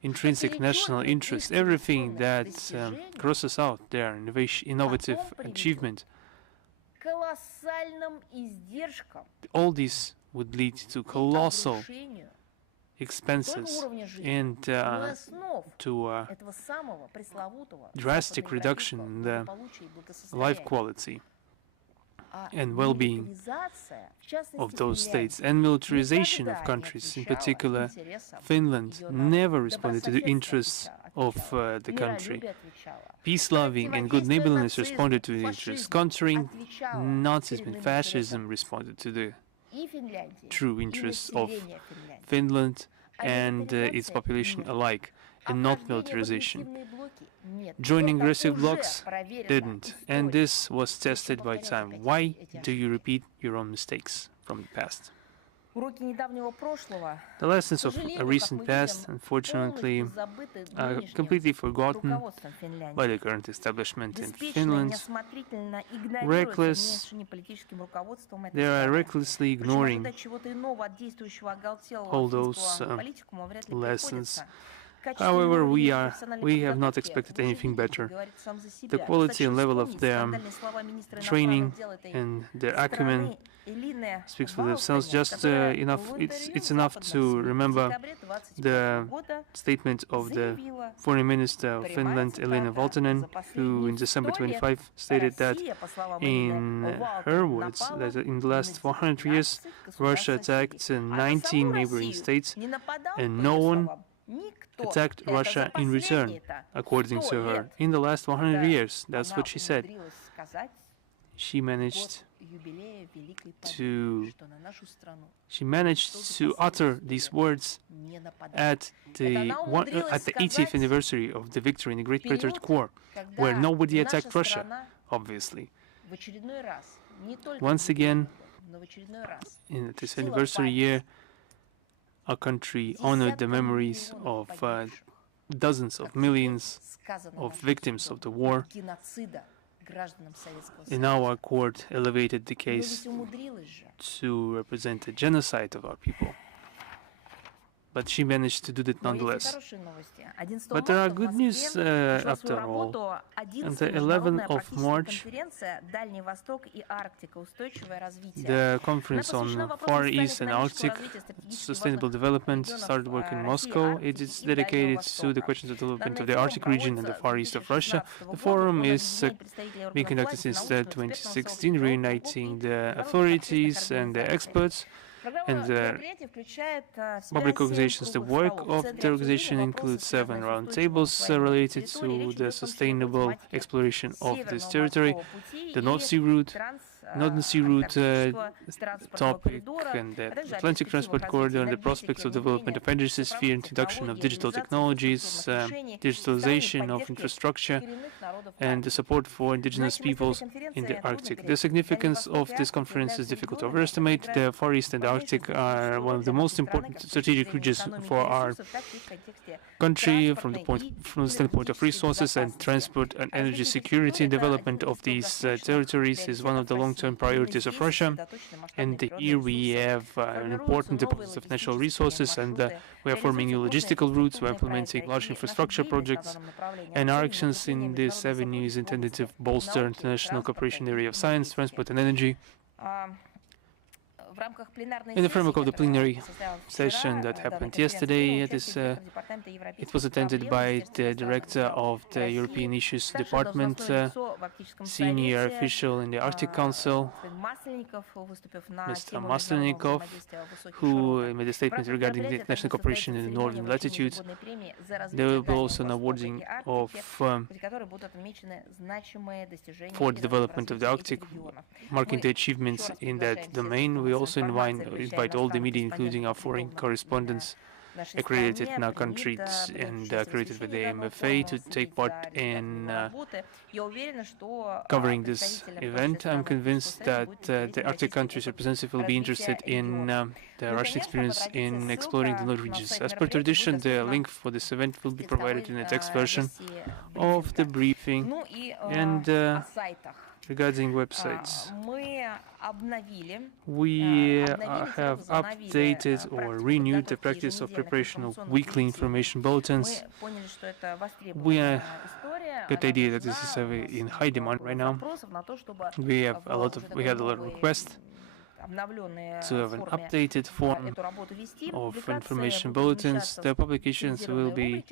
intrinsic national interest, everything that crosses out their innovative achievement, all this would lead to colossal expenses and to a drastic reduction in the life quality and well-being of those states, and militarization of countries. In particular, Finland never responded to the interests of the country. Peace-loving and good neighborliness responded to the interests. Countering Nazism and fascism responded to the true interests of Finland and its population alike, and not militarization. Joining aggressive blocs didn't, and this was tested by time. Why do you repeat your own mistakes from the past? The lessons of a recent past, unfortunately, are completely forgotten by the current establishment in Finland. They are recklessly ignoring all those lessons. However, we have not expected anything better. The quality and level of their training and their acumen speaks for themselves. Just enough. It's enough to remember the statement of the Foreign Minister of Finland, Elina Valtonen, who in December 25 stated that, in her words, that in the last 100 years, Russia attacked 19 neighboring states, and no one attacked Russia in return, according to her. In the last 100 years, that's what she said. She managed to utter these words at the 80th anniversary of the victory in the Great Patriotic War, where nobody attacked Russia, obviously. Once again, in this anniversary year, our country honored the memories of dozens of millions of victims of the war, and now our court elevated the case to represent a genocide of our people. But she managed to do that nonetheless. But there are good news after all. On the 11th of March, the Conference on Far East and Arctic Sustainable Development started work in Moscow. It is dedicated to the questions of development of the Arctic region and the Far East of Russia. The forum is being conducted since 2016, reuniting the authorities and the experts and the public organizations. The work of the organization includes 7 roundtables related to the sustainable exploration of this territory, the North Sea route, Northern Sea route topic, and the Atlantic Transport Corridor, and the prospects of development of energy sphere, introduction of digital technologies, digitalization of infrastructure, and the support for indigenous peoples in the Arctic. The significance of this conference is difficult to overestimate. The Far East and the Arctic are one of the most important strategic regions for our country from the standpoint of resources and transport and energy security. Development of these territories is one of the long-term priorities of Russia, and here we have an important deposit of natural resources, and we are forming new logistical routes, we are implementing large infrastructure projects, and our actions in this avenue is intended to bolster international cooperation in the area of science, transport and energy. In the framework of the plenary session that happened yesterday, it was attended by the director of the European Issues Department, senior official in the Arctic Council, Mr. Maslenikov, who made a statement regarding the international cooperation in the northern latitudes. There will be also an awarding of for the development of the Arctic, marking the achievements in that domain. We also invite all the media, including our foreign correspondents accredited in our country and accredited with the MFA, to take part in covering this event. I'm convinced that the Arctic countries' representative will be interested in the Russian experience in exploring the North regions. As per tradition, the link for this event will be provided in a text version of the briefing. And regarding websites, we have updated or renewed the practice of preparation of weekly information bulletins. We got the idea that this is in high demand right now. We had a lot of requests to have an updated form of information bulletins. The publications will be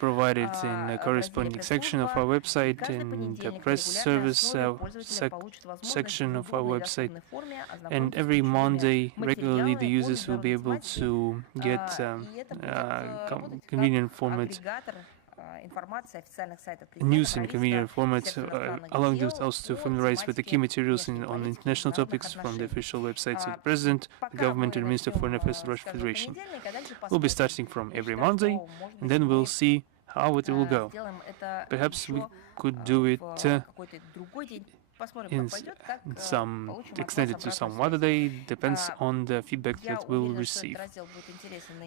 provided in the corresponding section of our website, in the press service section of our website, and every Monday regularly the users will be able to get convenient format news in convenient format, allowing themselves to familiarize with the key materials on international topics from the official websites of the President, the Government, and the Minister of Foreign Affairs of the Russian Federation. We'll be starting from every Monday, and then we'll see how it will go. Perhaps we could do it extended to some other day, depends on the feedback that we'll receive.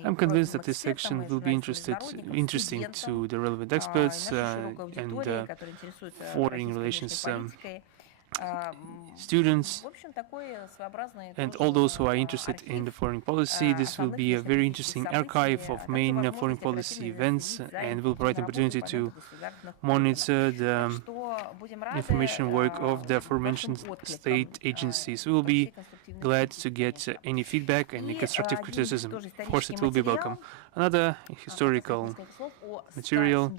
I'm convinced that this section will be interesting to the relevant experts and foreign relations students and all those who are interested in the foreign policy. This will be a very interesting archive of main foreign policy events and will provide an opportunity to monitor the information work of the aforementioned state agencies. We will be glad to get any feedback, any constructive criticism. Of course, it will be welcome. Another historical material,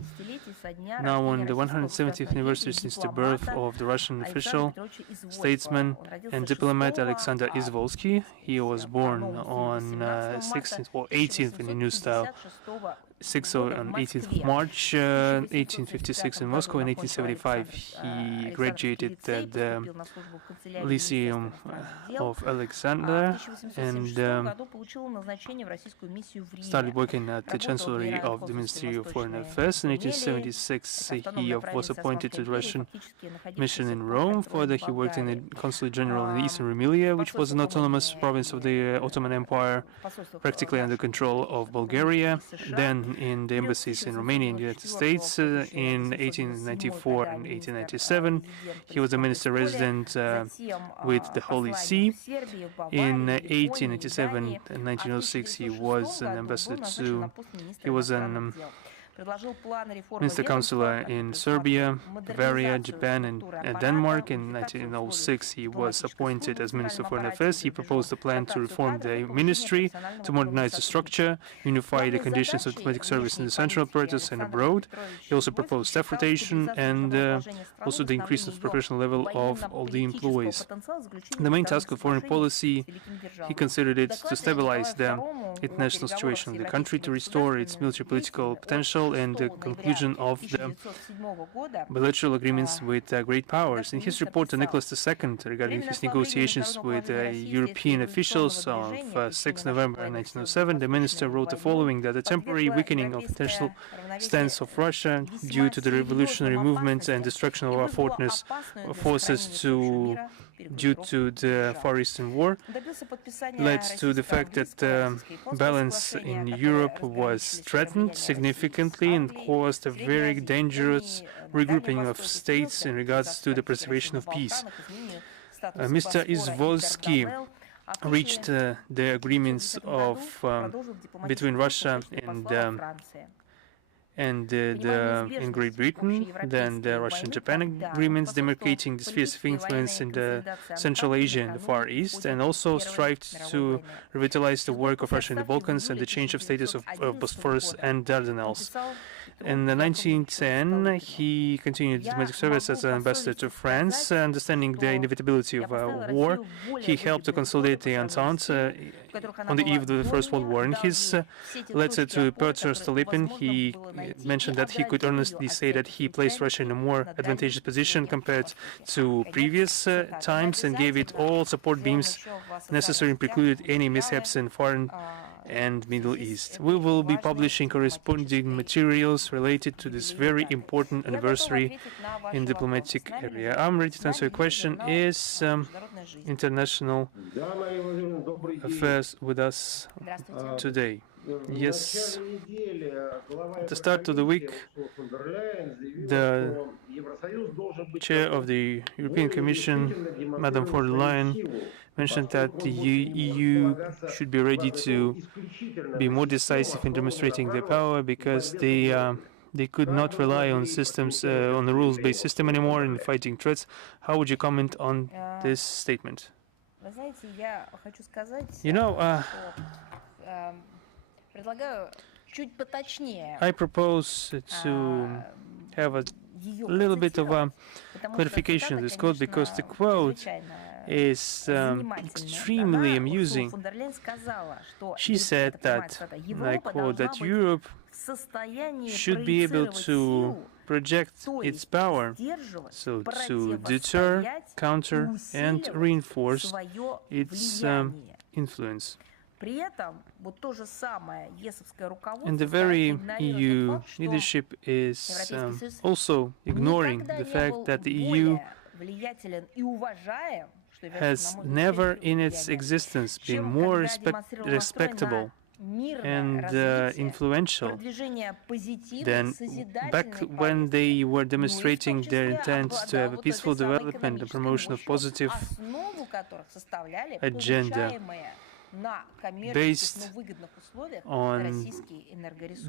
now on the 170th anniversary since the birth of the Russian official, statesman and diplomat Alexander Izvolsky. He was born on 16th or 18th in the new style, 6th on 18th of March 1856 in Moscow. In 1875 he graduated at the Lyceum of Alexander and started working at the Chancellery of the Ministry of Foreign Affairs. In 1876 he was appointed to the Russian mission in Rome. Further he worked in the Consulate General in Eastern Rumelia, which was an autonomous province of the Ottoman Empire, practically under control of Bulgaria. Then in the embassies in Romania and the United States. In 1894 and 1897, he was a minister resident with the Holy See. In 1897 and 1906, he was an ambassador he was an Minister Counselor in Serbia, Bavaria, Japan, and Denmark. In 1906, he was appointed as Minister of Foreign Affairs. He proposed a plan to reform the ministry, to modernize the structure, unify the conditions of diplomatic service in the central apparatus and abroad. He also proposed staff rotation and also the increase of professional level of all the employees. The main task of foreign policy, he considered it to stabilize the international situation of the country, to restore its military political potential, and the conclusion of the bilateral agreements with great powers. In his report to Nicholas II regarding his negotiations with European officials of 6 November 1907, the minister wrote the following: that the temporary weakening of international stance of Russia due to the revolutionary movements and destruction of our forces due to the Far Eastern War led to the fact that balance in Europe was threatened significantly and caused a very dangerous regrouping of states in regards to the preservation of peace. Mr. Izvolsky reached the agreements between Russia and in Great Britain, then the Russian-Japan agreements demarcating the spheres of influence in the Central Asia and the Far East, and also strived to revitalize the work of Russia in the Balkans and the change of status of Bosphorus and Dardanelles. In 1910, he continued diplomatic service as an ambassador to France. Understanding the inevitability of war, he helped to consolidate the Entente on the eve of the First World War. In his letter to Pyotr Stolypin, he mentioned that he could honestly say that he placed Russia in a more advantageous position compared to previous times and gave it all support beams necessary and precluded any mishaps in foreign and Middle East. We will be publishing corresponding materials related to this very important anniversary in diplomatic area. I'm ready to answer your question. Is international affairs with us today? Yes. At the start of the week, the chair of the European Commission, Madam von der Leyen, mentioned that the EU should be ready to be more decisive in demonstrating their power because they could not rely on systems, on the rules-based system anymore in fighting threats. How would you comment on this statement? You know, I propose to have a little bit of a clarification of this quote because the quote is extremely amusing. She said that, and I quote, that Europe should be able to project its power, so to deter, counter, and reinforce its influence. And the very EU leadership is also ignoring the fact that the EU has never in its existence been more respectable and influential than back when they were demonstrating their intent to have a peaceful development and promotion of positive agenda based on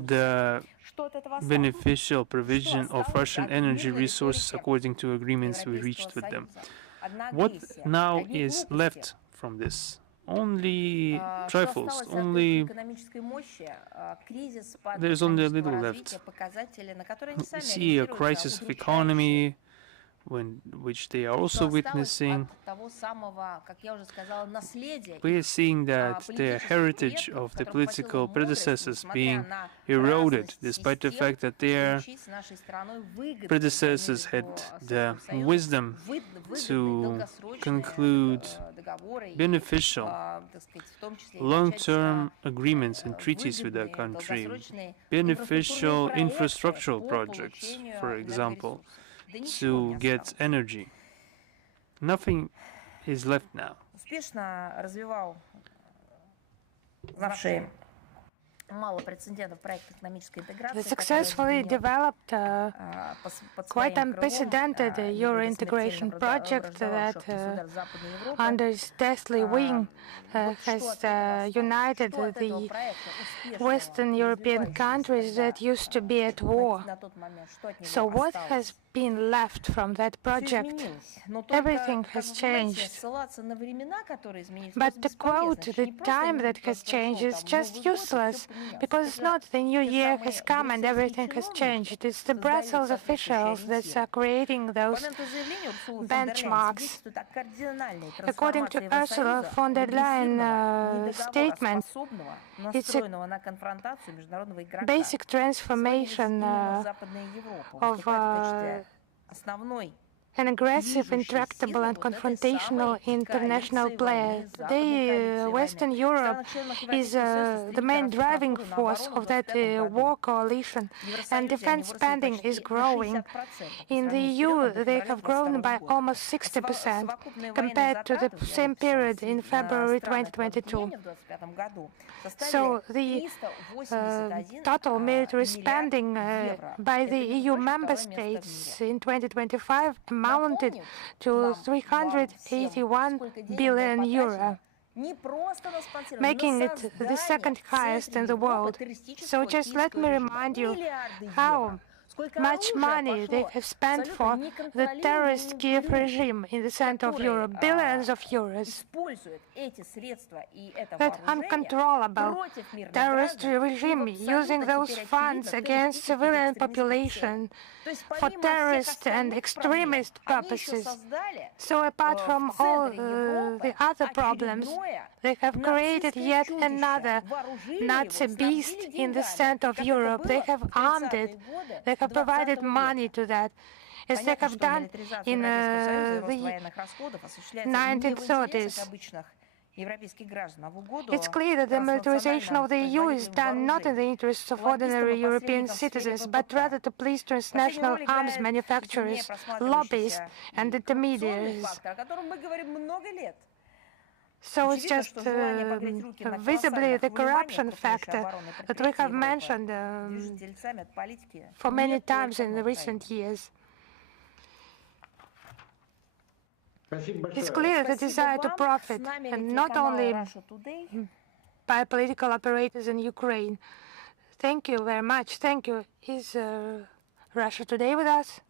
the beneficial provision of Russian energy resources according to agreements we reached with them. What now is left from this? Only trifles, there's only a little left. We see a crisis of economy, which they are also witnessing. We are seeing that the heritage of the political predecessors being eroded, despite the fact that their predecessors had the wisdom to conclude beneficial long-term agreements and treaties with their country, beneficial infrastructural projects, for example, to get energy. Nothing is left now. They successfully developed quite unprecedented Euro integration project that, under its deathly wing, has united the Western European countries that used to be at war. So what has been left from that project? Everything has changed. But to quote the time that has changed is just useless, because it's not the new year has come and everything has changed. It's the Brussels officials that are creating those benchmarks. According to Ursula von der Leyen's statement, it's a basic transformation of an aggressive, intractable and confrontational international player. Today, Western Europe is the main driving force of that war coalition, and defense spending is growing. In the EU, they have grown by almost 60% compared to the same period in February 2022. So the total military spending by the EU member states in 2025 amounted to 381 billion euro, making it the second highest in the world. So just let me remind you how much money they have spent for the terrorist Kiev regime in the center of Europe, billions of euros. That uncontrollable terrorist regime using those funds against civilian population for terrorist and extremist purposes. So apart from all the other problems, they have created yet another Nazi beast in the center of Europe. They have armed it. They have provided money to that, as they have done in the 1930s. It's clear that the militarization of the EU is done not in the interests of ordinary European citizens, but rather to please transnational arms manufacturers, lobbyists, and intermediaries. So it's just visibly the corruption factor that we have mentioned for many times in the recent years. It's clear the desire to profit, and not only by political operators in Ukraine. Thank you very much. Thank you. Is Russia Today with us?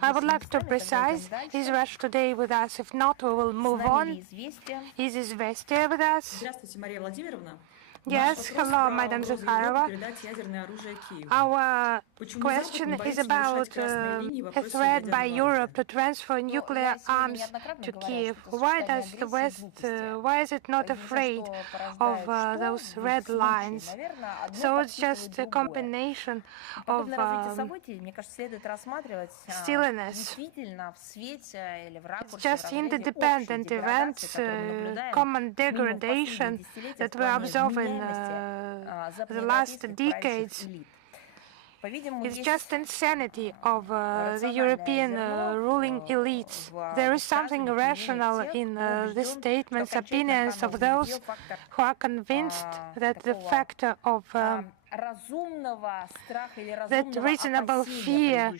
I would like to precise, is Russia Today with us? If not, we will move on. Is Izvestia with us? Yes, hello, Madam Zakharova. Our question is about a threat by Europe to transfer nuclear arms to Kiev. Why does the West, why is it not afraid of those red lines? So it's just a combination of Steeliness. It's just interdependent events, common degradation that we observe in the last decades. It's just insanity of the European ruling elites. There is something irrational in the statements, opinions of those who are convinced that the factor of that reasonable fear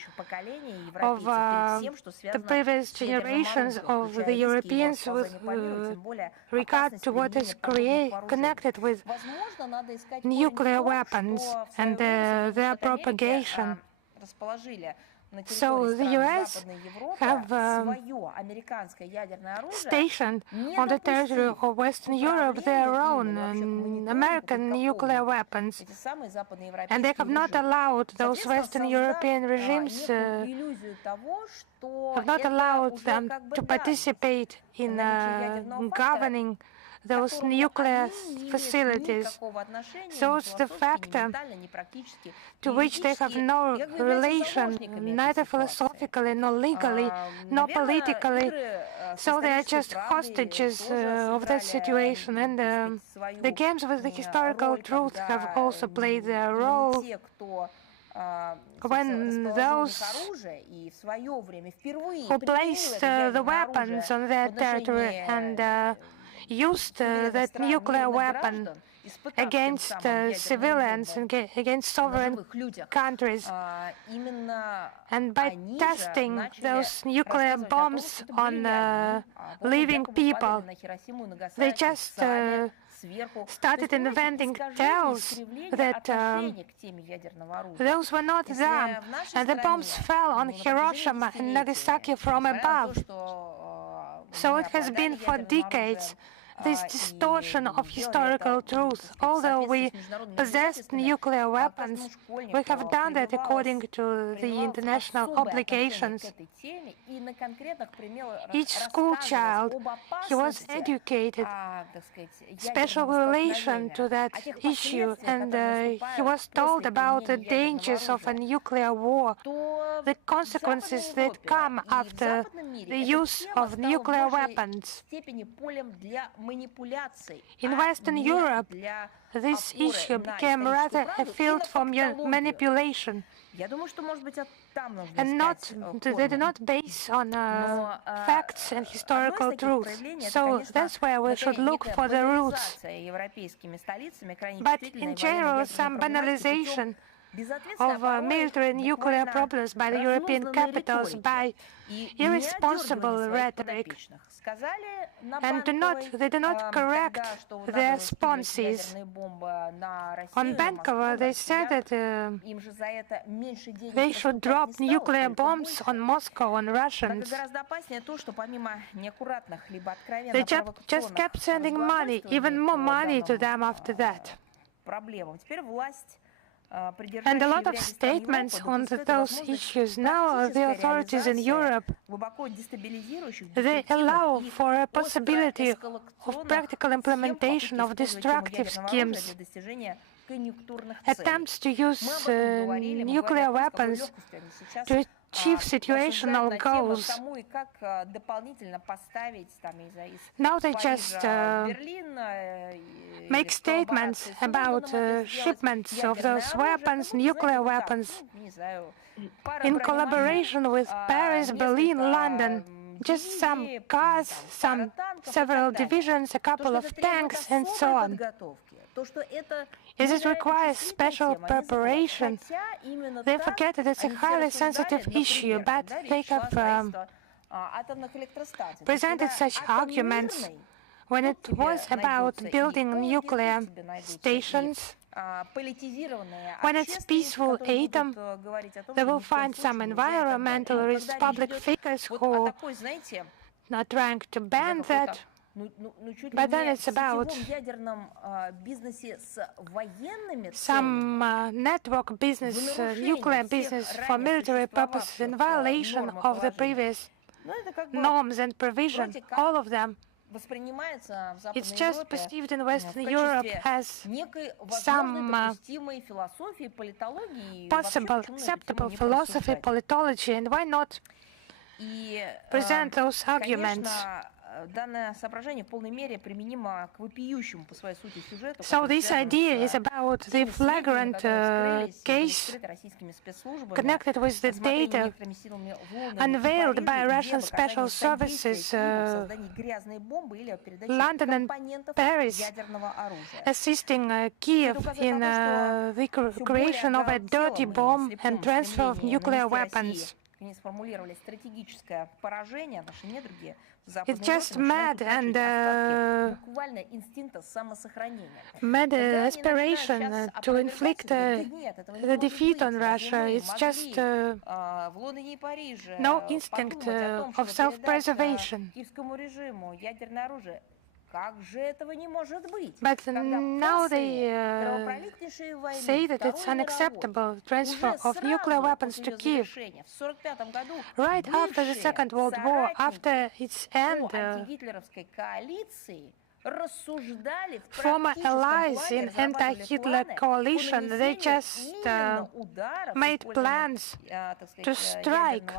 of the previous generations of the Europeans with regard to what is connected with nuclear weapons and their propagation. So the US have stationed on the territory of Western Europe their own American nuclear weapons, and they have not allowed those Western European regimes, have not allowed them to participate in governing those nuclear facilities. So it's the factor to which they have no relation, neither philosophically, nor legally, nor politically. So they are just hostages of that situation. And the games with the historical truth have also played their role. When those who placed the weapons on their territory and used that nuclear weapon against civilians and against sovereign countries, and by testing those nuclear bombs on living people, they just started inventing tales that those were not them, and the bombs fell on Hiroshima and Nagasaki from above. So it has been for decades, this distortion of historical truth. Although we possessed nuclear weapons, we have done that according to the international obligations. Each school child, he was educated, special relation to that issue, and he was told about the dangers of a nuclear war, the consequences that come after the use of nuclear weapons. In Western Europe, this issue became rather a field for manipulation, and they do not base on facts and historical truth. So that's where we should look for the roots. But in general, some banalization of military and nuclear problems by the European capitals by irresponsible rhetoric, and they do not correct their responses. On Bankova, they said that they should drop nuclear bombs on Moscow, on Russians. They just kept sending money, even more money to them after that. And a lot of statements on those issues. Now the authorities in Europe, they allow for a possibility of practical implementation of destructive schemes, attempts to use nuclear weapons to achieve situational goals. Now they just make statements about shipments of those weapons, nuclear weapons, in collaboration with Paris, Berlin, London. Just some cars, several divisions, a couple of tanks, and so on. As it requires special preparation, they forget that it's a highly sensitive issue, but they have presented such arguments when it was about building nuclear stations. When it's peaceful atom, they will find some environmentalist public figures who are trying to ban that. But then it's about some network business, nuclear business for military purposes in violation of the previous norms and provisions, all of them. It's just perceived in Western Europe as some possible, acceptable philosophy, politology, and why not present those arguments? So this idea is about the flagrant case connected with the data unveiled by Russian special services, London and Paris, assisting Kiev in the creation of a dirty bomb and transfer of nuclear weapons. It's just mad and mad aspiration to inflict the defeat on Russia. It's just no instinct of self-preservation. But now they say that it's unacceptable transfer of nuclear weapons to Kiev. Right after the Second World War, after its end, former allies in anti-Hitler coalition, they just made plans to strike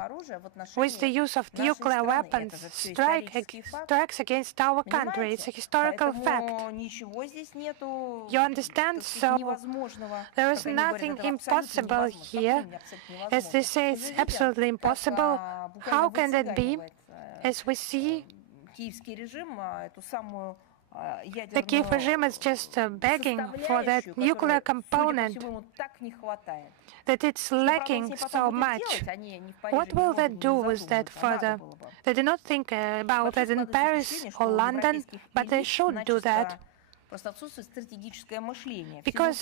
with the use of nuclear weapons, strikes against our country. It's a historical fact. You understand? So there is nothing impossible here. As they say, it's absolutely impossible. How can that be? As we see, the Kiev regime is just begging for that nuclear component that it's lacking so much. What will they do with that further? They do not think about that in Paris or London, but they should do that. Because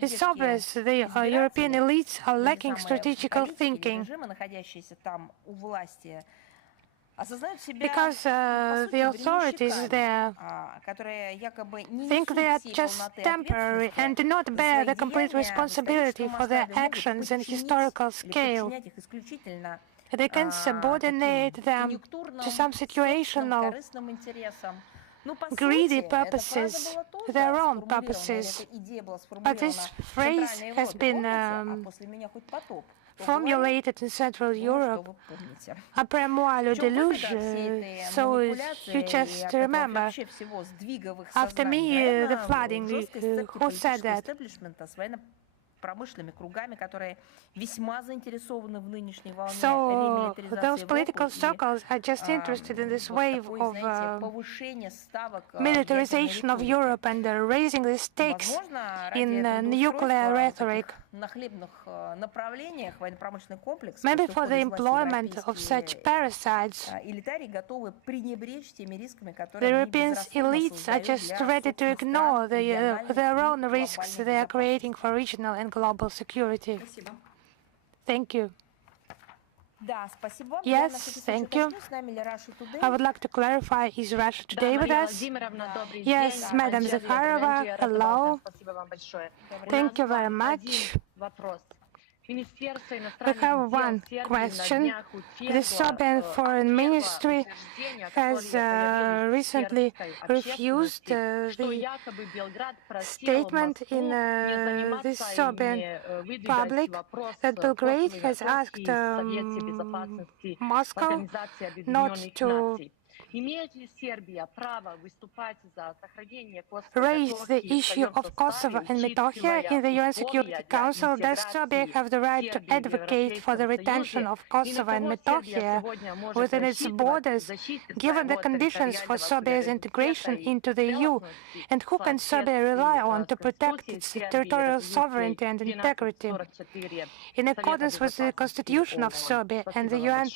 it's obvious the European elites are lacking strategical thinking. Because the authorities there think they are just temporary and do not bear the complete responsibility for their actions in historical scale. They can subordinate them to some situational, greedy purposes, their own purposes. But this phrase has been formulated in Central Europe, après moi le déluge, so you just remember, after me the flooding. Who said that? So those political circles are just interested in this wave of militarization of Europe and raising the stakes in nuclear rhetoric. Maybe for the employment of such parasites, the European elites are just ready to ignore their own risks they are creating for regional and global security. Thank you. Yes, thank you. I would like to clarify, is Russia Today with us? Yes, Madam Zakharova, hello. Thank you very much. We have one question. The Serbian Foreign Ministry has recently refused the statement in the Serbian public that Belgrade has asked Moscow not to raise the issue of Kosovo and Metohia in the UN Security Council. Does Serbia have the right to advocate for the retention of Kosovo and Metohia within its borders, given the conditions for Serbia's integration into the EU? And who can Serbia rely on to protect its territorial sovereignty and integrity? In accordance with the Constitution of Serbia and the UN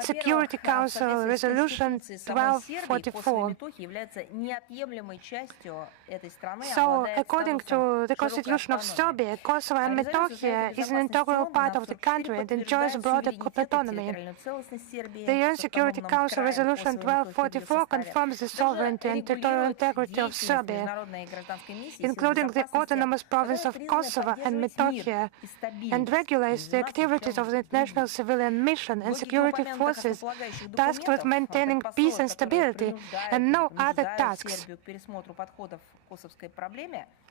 Security Council Resolution 1244. So, according to the Constitution of Serbia, Kosovo and Metohia is an integral part of the country and enjoys broader autonomy. The UN Security Council Resolution 1244 confirms the sovereignty and territorial integrity of Serbia, including the autonomous province of Kosovo and Metohia, and regulates the activities of the International Civilian Mission and security forces tasked with maintaining peace and stability, and no other tasks.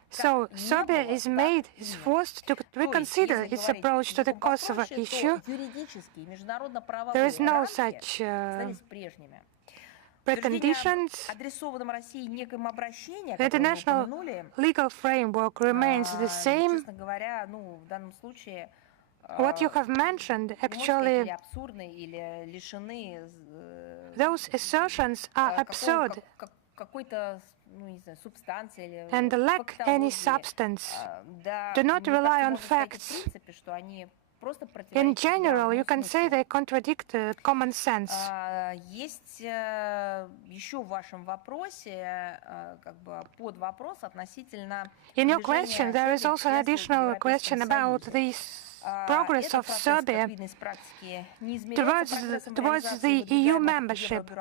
So Serbia is forced to reconsider its approach to the Kosovo issue. There is no such preconditions. The international legal framework remains the same. What you have mentioned, actually, those assertions are absurd and lack any substance. Do not rely on facts. In general, you can say they contradict common sense. In your question, there is also an additional question about the progress of Serbia towards the EU membership.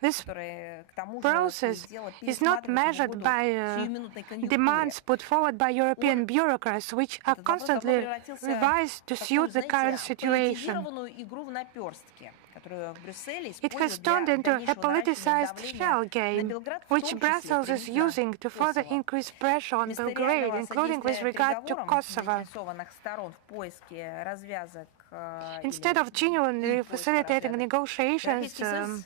This process is not measured by demands put forward by European bureaucrats, which are constantly revised to suit the current situation. It has turned into a politicized shell game, which Brussels is using to further increase pressure on Belgrade, including with regard to Kosovo. Instead of genuinely facilitating negotiations to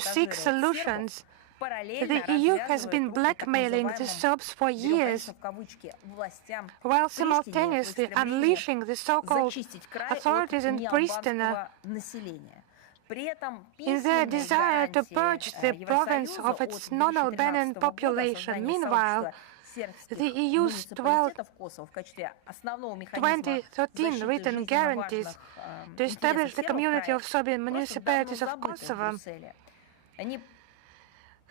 seek solutions, the EU has been blackmailing the Serbs for years, while simultaneously unleashing the so-called authorities in Pristina in their desire to purge the province of its non-Albanian population. Meanwhile, the EU's 2013 written guarantees to establish the community of Serbian municipalities of Kosovo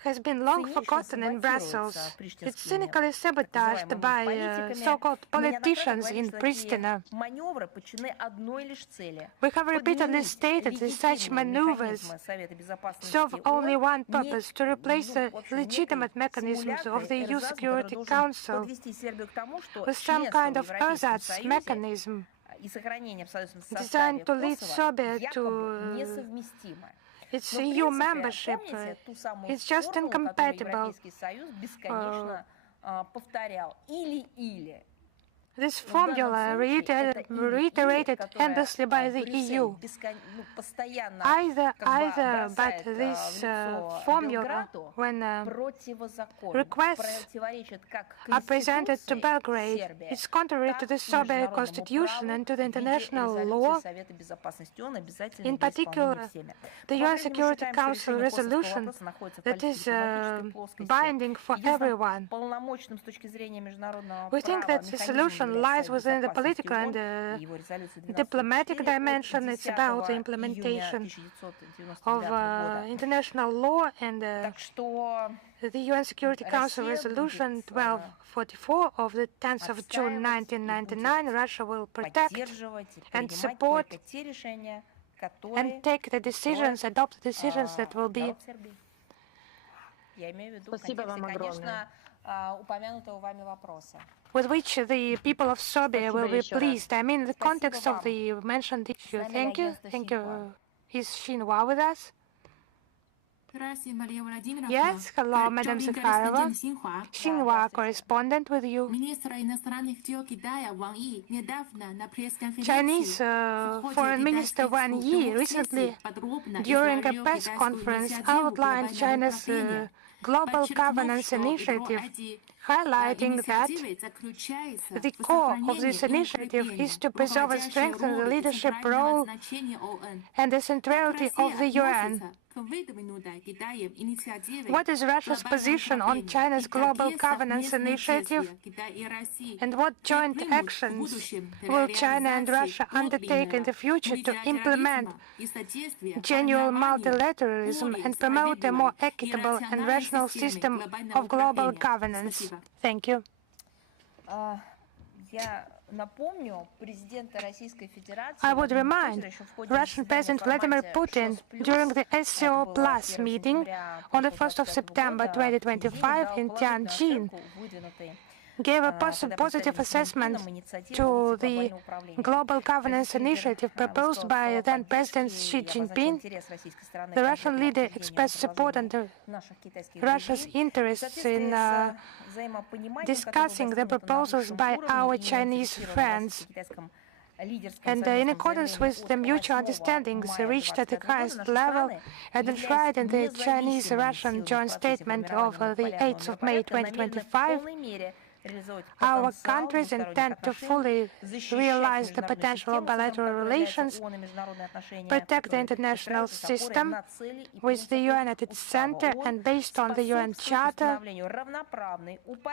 has been long forgotten in Brussels. It's cynically sabotaged by so-called politicians in Pristina. We have repeatedly stated that such maneuvers serve only one purpose: to replace the legitimate mechanisms of the EU Security Council with some kind of ersatz mechanism designed to lead Serbia to its EU membership. It's just incompatible. This formula reiterated endlessly by the EU. Either, but this formula, when requests are presented to Belgrade, is contrary to the Serbian constitution and to the international law, in particular the UN Security Council resolution that is binding for everyone. We think that the solution lies within the political and diplomatic dimension. It's about the implementation of international law and the UN Security Council Resolution 1244 of the 10th of June 1999. Russia will protect and support and take the decisions, adopt the decisions that will be with which the people of Serbia will be pleased. I mean, the context of the mentioned issue. Thank you. Thank you. Is Xinhua with us? Yes, hello, Madam Zakharova. Xinhua, correspondent with you. Chinese Foreign Minister Wang Yi recently, during a press conference, outlined China's Global Governance Initiative, highlighting that the core of this initiative is to preserve and strengthen the leadership role and the centrality of the UN. What is Russia's position on China's Global Governance Initiative, and what joint actions will China and Russia undertake in the future to implement genuine multilateralism and promote a more equitable and rational system of global governance? Thank you. I would remind Russian President Vladimir Putin during the SCO Plus meeting on the 1st of September 2025 in Tianjin gave a positive assessment to the global governance initiative proposed by then President Xi Jinping, the Russian leader expressed support and Russia's interests in discussing the proposals by our Chinese friends. And in accordance with the mutual understandings reached at the highest level and enshrined in the Chinese-Russian joint statement of the 8th of May 2025, our countries intend to fully realize the potential of bilateral relations, protect the international system with the UN at its center and based on the UN Charter,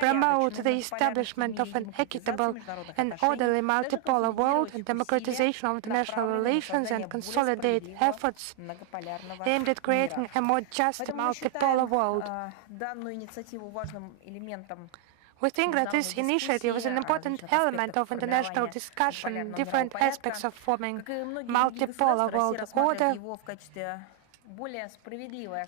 promote the establishment of an equitable and orderly multipolar world and democratization of international relations and consolidate efforts aimed at creating a more just multipolar world. We think that this initiative is an important element of international discussion in different aspects of forming multipolar world order.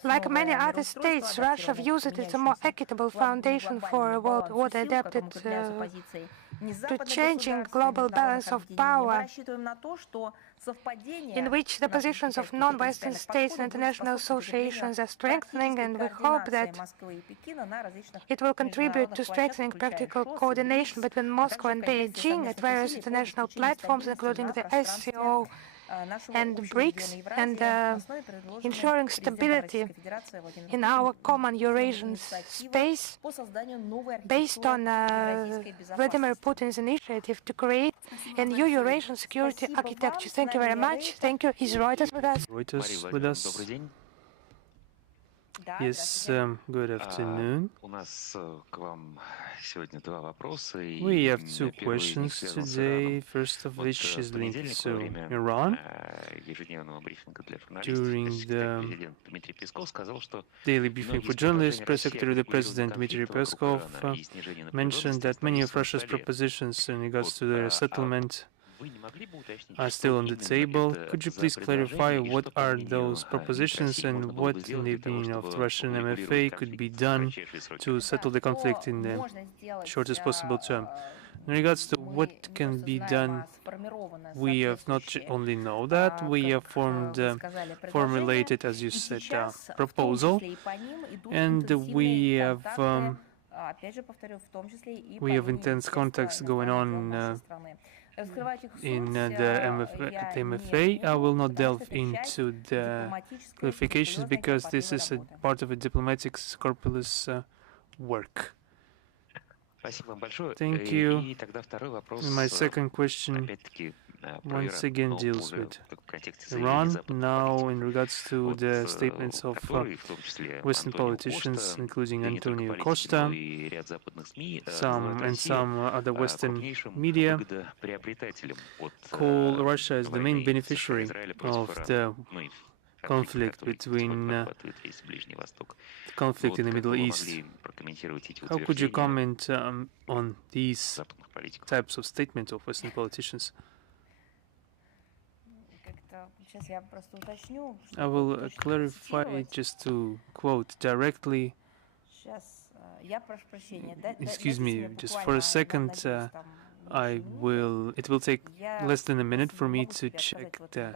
Like many other states, Russia views it as a more equitable foundation for a world order adapted to changing global balance of power, in which the positions of non-Western states and international associations are strengthening, and we hope that it will contribute to strengthening practical coordination between Moscow and Beijing at various international platforms, including the SCO and BRICS, and ensuring stability in our common Eurasian space based on Vladimir Putin's initiative to create a new Eurasian security architecture. Thank you very much. Thank you. Is Reuters with us? Reuters with us. Yes, good afternoon. We have two questions today, first of which is linked to Iran. During the daily briefing for journalists, Press Secretary of the President Dmitry Peskov mentioned that many of Russia's propositions in regards to the resettlement are still on the table. Could you please clarify what are those propositions and what, in the opinion of the Russian MFA, could be done to settle the conflict in the shortest possible term? In regards to what can be done, we have not only know that, we have formulated, as you said, a proposal, and we have intense contacts going on in the MFA. I will not delve into the clarifications because this is a part of a diplomatic scrupulous work. Thank you. My second question once again deals with Iran. Now, in regards to the statements of Western politicians, including Antonio Costa, some other Western media call Russia as the main beneficiary of the conflict conflict in the Middle East. How could you comment on these types of statements of Western politicians? I will clarify just to quote directly. Excuse me, just for a second. It will take less than a minute for me to check the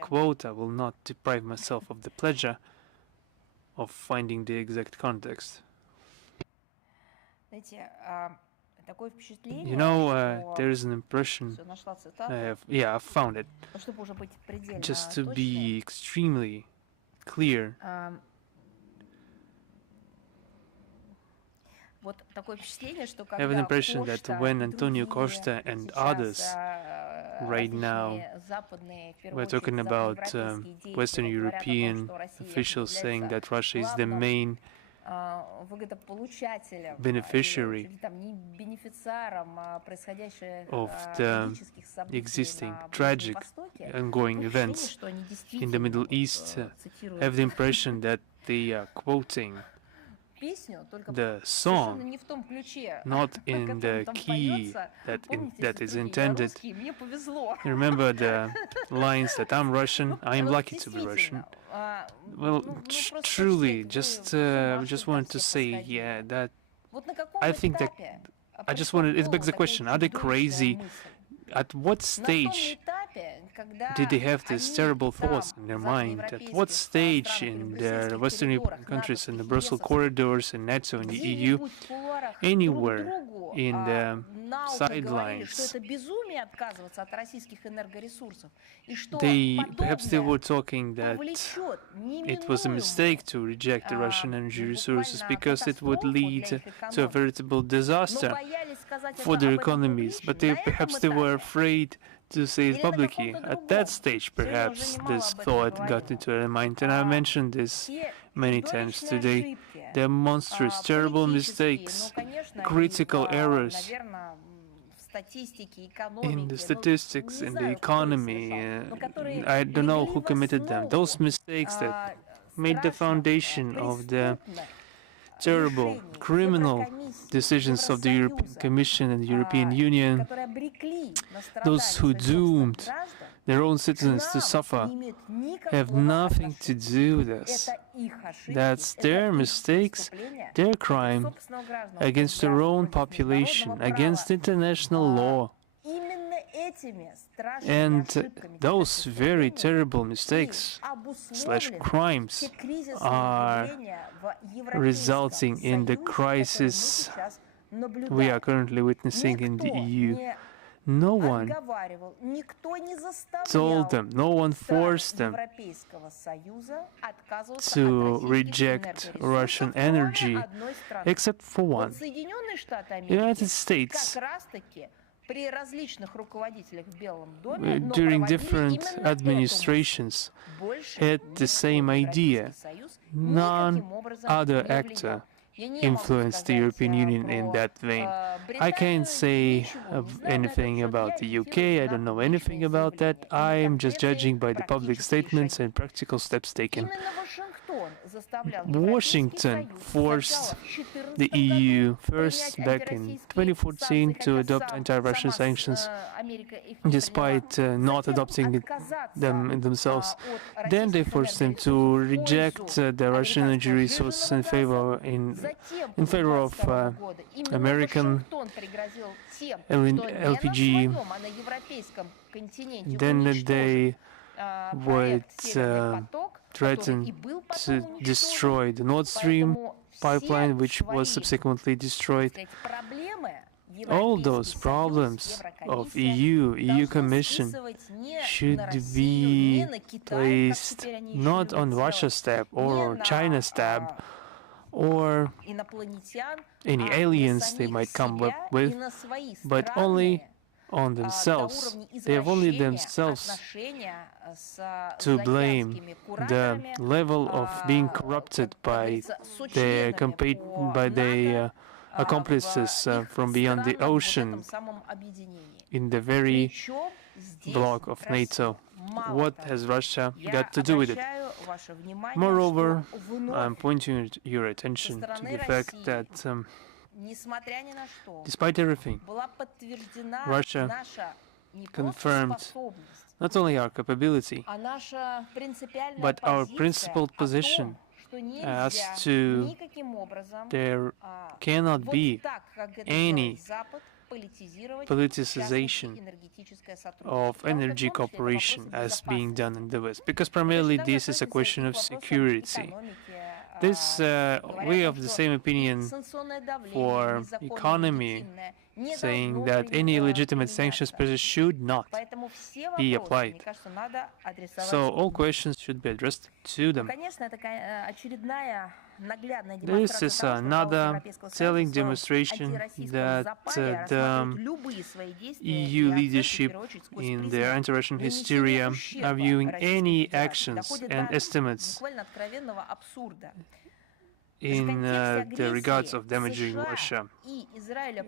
quote. I will not deprive myself of the pleasure of finding the exact context. You know, there is an impression, I found it, just to be extremely clear. I have an impression that when Antonio Costa and others right now, we're talking about Western European officials saying that Russia is the main beneficiary of the existing tragic ongoing events in the Middle East. I have the impression that they are quoting the song not in the key that is intended. Remember the lines that I'm Russian, I am lucky to be Russian. Well, truly, just wanted to say, that I think that I just wanted, it begs the question, are they crazy? At what stage did they have these terrible thoughts in their mind? At what stage in their Western European countries, in the Brussels corridors, in NATO, in the EU, anywhere in the sidelines, perhaps they were talking that it was a mistake to reject the Russian energy resources because it would lead to a veritable disaster for their economies, but perhaps they were afraid to say it publicly. At that stage, perhaps this thought got into their mind, and I mentioned this many times today. They're monstrous, terrible mistakes, critical errors in the statistics, in the economy. I don't know who committed them. Those mistakes that made the foundation of the terrible, criminal decisions of the European Commission and the European Union, those who doomed their own citizens to suffer, have nothing to do with this. That's their mistakes, their crime against their own population, against international law. And those very terrible mistakes / crimes are resulting in the crisis we are currently witnessing in the EU. No one told them, no one forced them to reject Russian energy, except for one. The United States, during different administrations, had the same idea. None other actor influenced the European Union in that vein. I can't say anything about the UK, I don't know anything about that. I am just judging by the public statements and practical steps taken. Washington forced the EU first back in 2014 to adopt anti-Russian sanctions, despite not adopting them themselves. Then they forced them to reject the Russian energy resources in favor of American LPG. Then they would threatened to destroy the Nord Stream pipeline, which was subsequently destroyed. All those problems of EU Commission should be placed not on Russia's tab or China's tab or any aliens they might come up with, but only on themselves. They have only themselves to blame. The level of being corrupted by their accomplices from beyond the ocean in the very bloc of NATO. What has Russia got to do with it? Moreover, I'm pointing your attention to the fact that despite everything, Russia confirmed not only our capability, but our principled position as to there cannot be any politicization of energy cooperation as being done in the West, because primarily this is a question of security. This, we have the same opinion for economy, saying that any legitimate sanctions measures should not be applied. So all questions should be addressed to them. This is another telling demonstration that the EU leadership in their anti-Russian hysteria are viewing any actions and estimates in the regards of damaging Russia.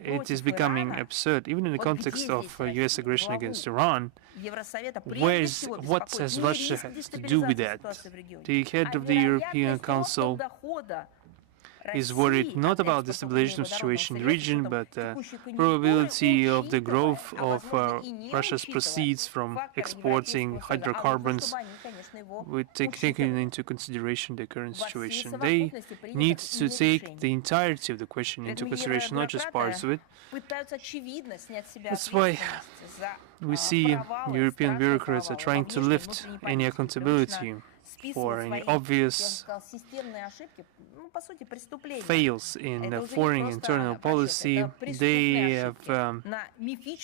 It is becoming absurd, even in the context of US aggression against Iran. What has Russia to do with that? The head of the European Council is worried not about the stabilization of the situation in the region, but the probability of the growth of Russia's proceeds from exporting hydrocarbons with taking into consideration the current situation. They need to take the entirety of the question into consideration, not just parts of it. That's why we see European bureaucrats are trying to lift any accountability for any obvious fails in the foreign internal policy. They have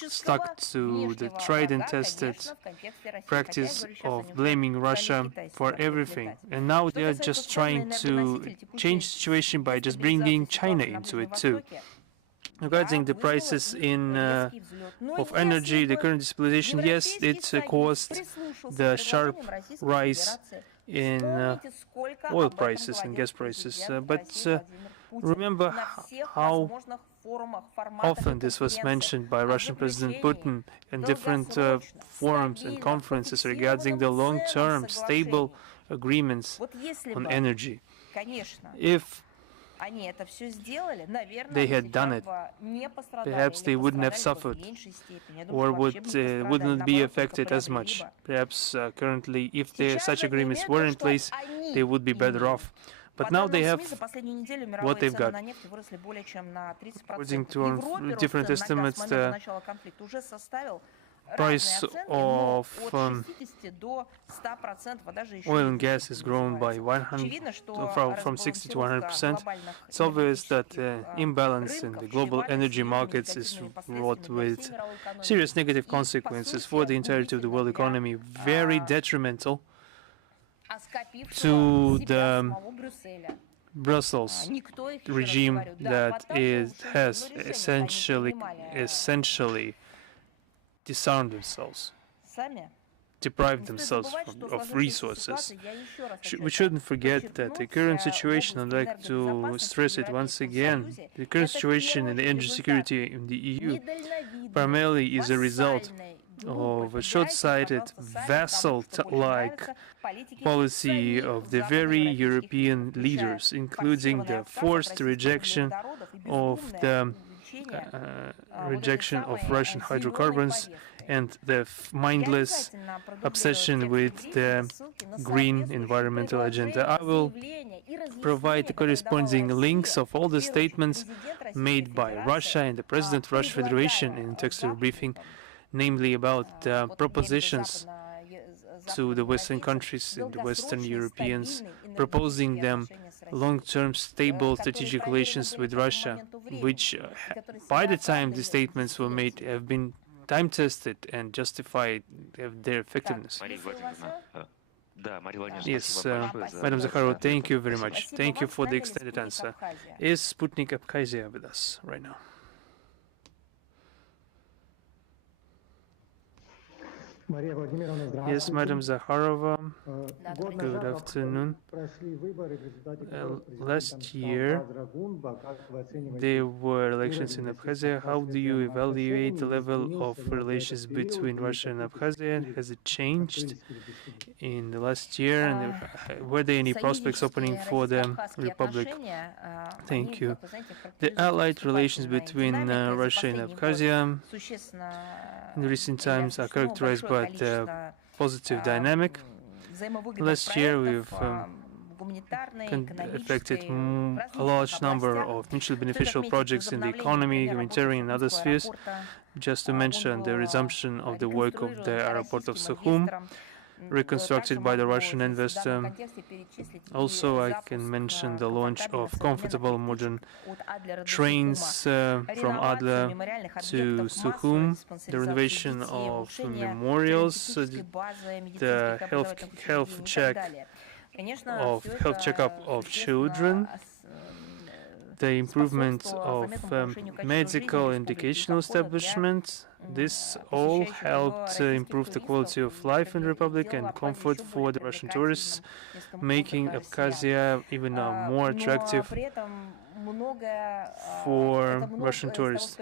stuck to the tried and tested practice of blaming Russia for everything. And now they are just trying to change the situation by just bringing China into it too. Regarding the prices of energy, the current destabilization, yes, it caused the sharp rise in oil prices and gas prices. But remember how often this was mentioned by Russian President Putin in different forums and conferences regarding the long-term stable agreements on energy. If they had done it, perhaps they wouldn't have suffered or would not be affected as much. Perhaps currently, if such agreements were in place, they would be better off. But now they have what they've got. According to different estimates, the price of oil and gas has grown by from 60 to 100%. It's obvious that imbalance in the global energy markets is wrought with serious negative consequences for the entirety of the world economy, very detrimental to the Brussels regime that has essentially disarmed themselves, deprived themselves of resources. We shouldn't forget that the current situation, I'd like to stress it once again, the current situation in the energy security in the EU primarily is a result of a short-sighted, vassal-like policy of the very European leaders, including the forced rejection of Russian hydrocarbons and the mindless obsession with the green environmental agenda. I will provide the corresponding links of all the statements made by Russia and the President of the Russian Federation in textual briefing, namely about propositions to the Western countries and the Western Europeans, proposing them long-term stable strategic relations with Russia, which by the time the statements were made have been time-tested and justified their effectiveness. Yes, Madam Zakharova, thank you very much. Thank you for the extended answer. Is Sputnik Abkhazia with us right now? Yes, Madam Zakharova, good afternoon. Last year, there were elections in Abkhazia. How do you evaluate the level of relations between Russia and Abkhazia? Has it changed in the last year? And were there any prospects opening for the Republic? Thank you. The allied relations between Russia and Abkhazia in recent times are characterized by the positive dynamic. Last year, we've effected a large number of mutually beneficial projects in the economy, humanitarian and other spheres. Just to mention the resumption of the work of the airport of Sukhum, reconstructed by the Russian investor. Also, I can mention the launch of comfortable modern trains from Adler to Sukhum, the renovation of memorials, the health checkup of children, the improvement of medical and educational establishments. This all helped improve the quality of life in the Republic and comfort for the Russian tourists, making Abkhazia even more attractive for Russian tourists.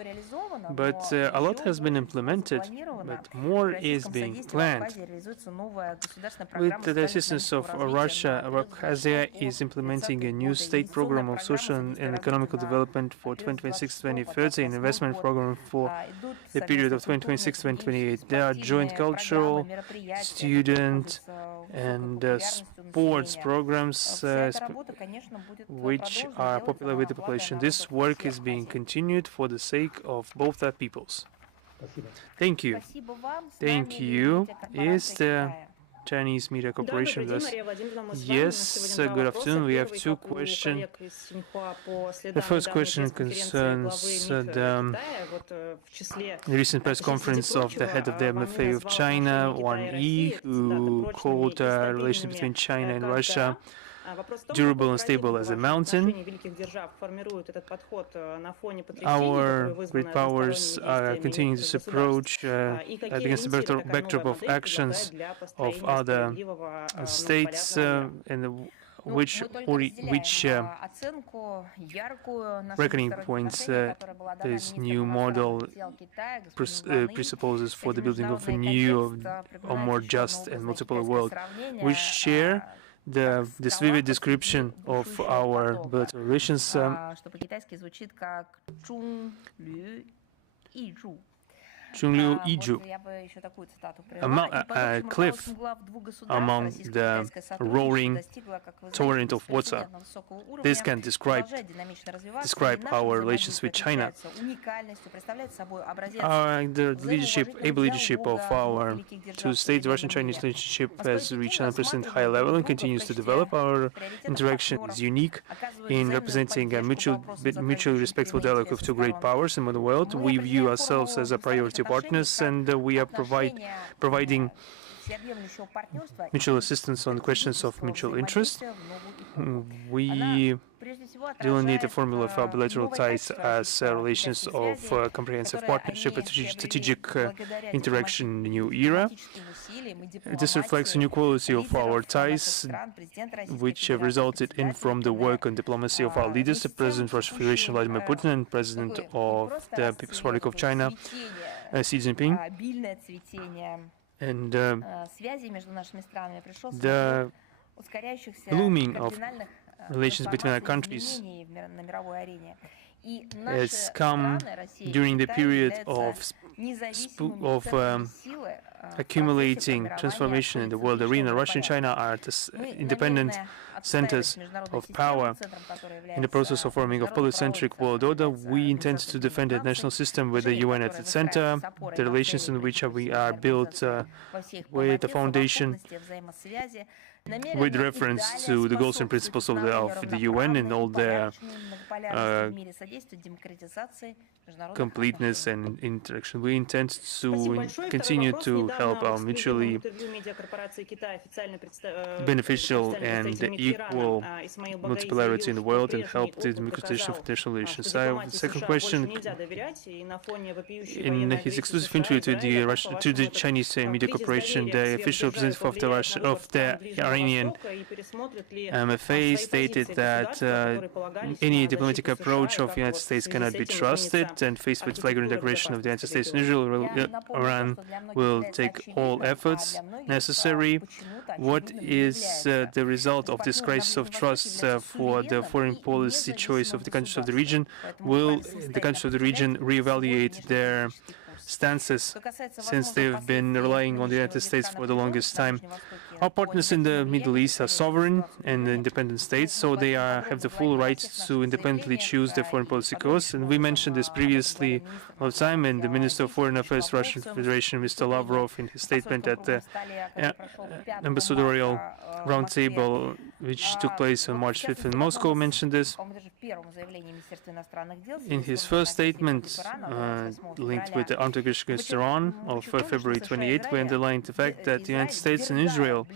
But a lot has been implemented, but more is being planned. With the assistance of Russia, Abkhazia is implementing a new state program of social and economical development for 2026-2030, an investment program for the period of 2026-2028. There are joint cultural, student, and sports programs which are popular with the population. This work is being continued for the sake of both our peoples. Thank you. Thank you. Is the Chinese Media Corporation with us? Yes, good afternoon. We have two questions. The first question concerns the recent press conference of the head of the MFA of China, Wang Yi, who called relations between China and Russia durable and stable as a mountain. Our great powers are continuing this approach against the backdrop of actions of other states and which reckoning points this new model presupposes for the building of a new or more just and multipolar world. We share this vivid description of our bilateral relations. Chungliu Iju, a cliff among the roaring torrent of water. This can describe our relations with China. The able leadership of our two states, Russian-Chinese relationship, has reached an unprecedented high level and continues to develop. Our interaction is unique in representing a mutually respectful dialogue of two great powers in the world. We view ourselves as a priority partners, and we are providing mutual assistance on questions of mutual interest. We delineate the formula of our bilateral ties as relations of comprehensive partnership and strategic interaction in the new era. This reflects a new quality of our ties, which have resulted from the work and diplomacy of our leaders, the President of Russian Federation Vladimir Putin and President of the People's Republic of China, Xi Jinping. And the blooming of relations between our countries has come during the period of accumulating transformation in the world arena. Russia and China are independent centers of power. In the process of forming a polycentric world order, we intend to defend a national system with the UN at its center, the relations in which we are built with the foundation with reference to the goals and principles of the UN and all their completeness and interaction. We intend to continue to help our mutually beneficial and equal multipolarity in the world and help the democratization of international relations. The second question, in his exclusive interview to the Chinese Media Corporation, the official representative of the Iranian MFA stated that any diplomatic approach of the United States cannot be trusted, and faced with flagrant aggression of the United States and Israel, Iran will take all efforts necessary. What is the result of this crisis of trust for the foreign policy choice of the countries of the region? Will the countries of the region reevaluate their stances, since they've been relying on the United States for the longest time? Our partners in the Middle East are sovereign and independent states, so they have the full right to independently choose their foreign policy course. And we mentioned this previously all the time, and the Minister of Foreign Affairs, Russian Federation, Mr. Lavrov, in his statement at the ambassadorial roundtable, which took place on March 5th in Moscow, mentioned this. In his first statement, linked with the armed aggression against Iran of February 28, we underlined the fact that the United States and Israel,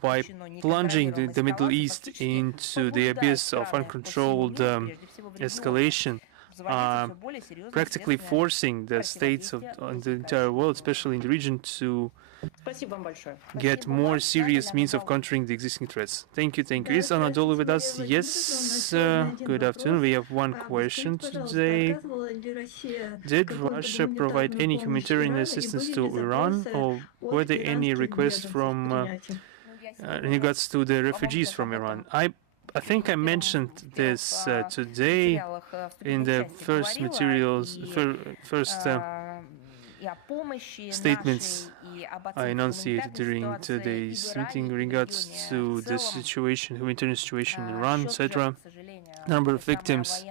by plunging the Middle East into the abyss of uncontrolled escalation, are practically forcing the states of the entire world, especially in the region, to get more serious means of countering the existing threats. Thank you, thank you. Is Anatoly with us? Yes, good afternoon. We have one question today. Did Russia provide any humanitarian assistance to Iran, or were there any requests from in regards to the refugees from Iran? I think I mentioned this today in the first statements I enunciated during today's meeting regards to the situation, humanitarian situation in Iran, etc. Number of victims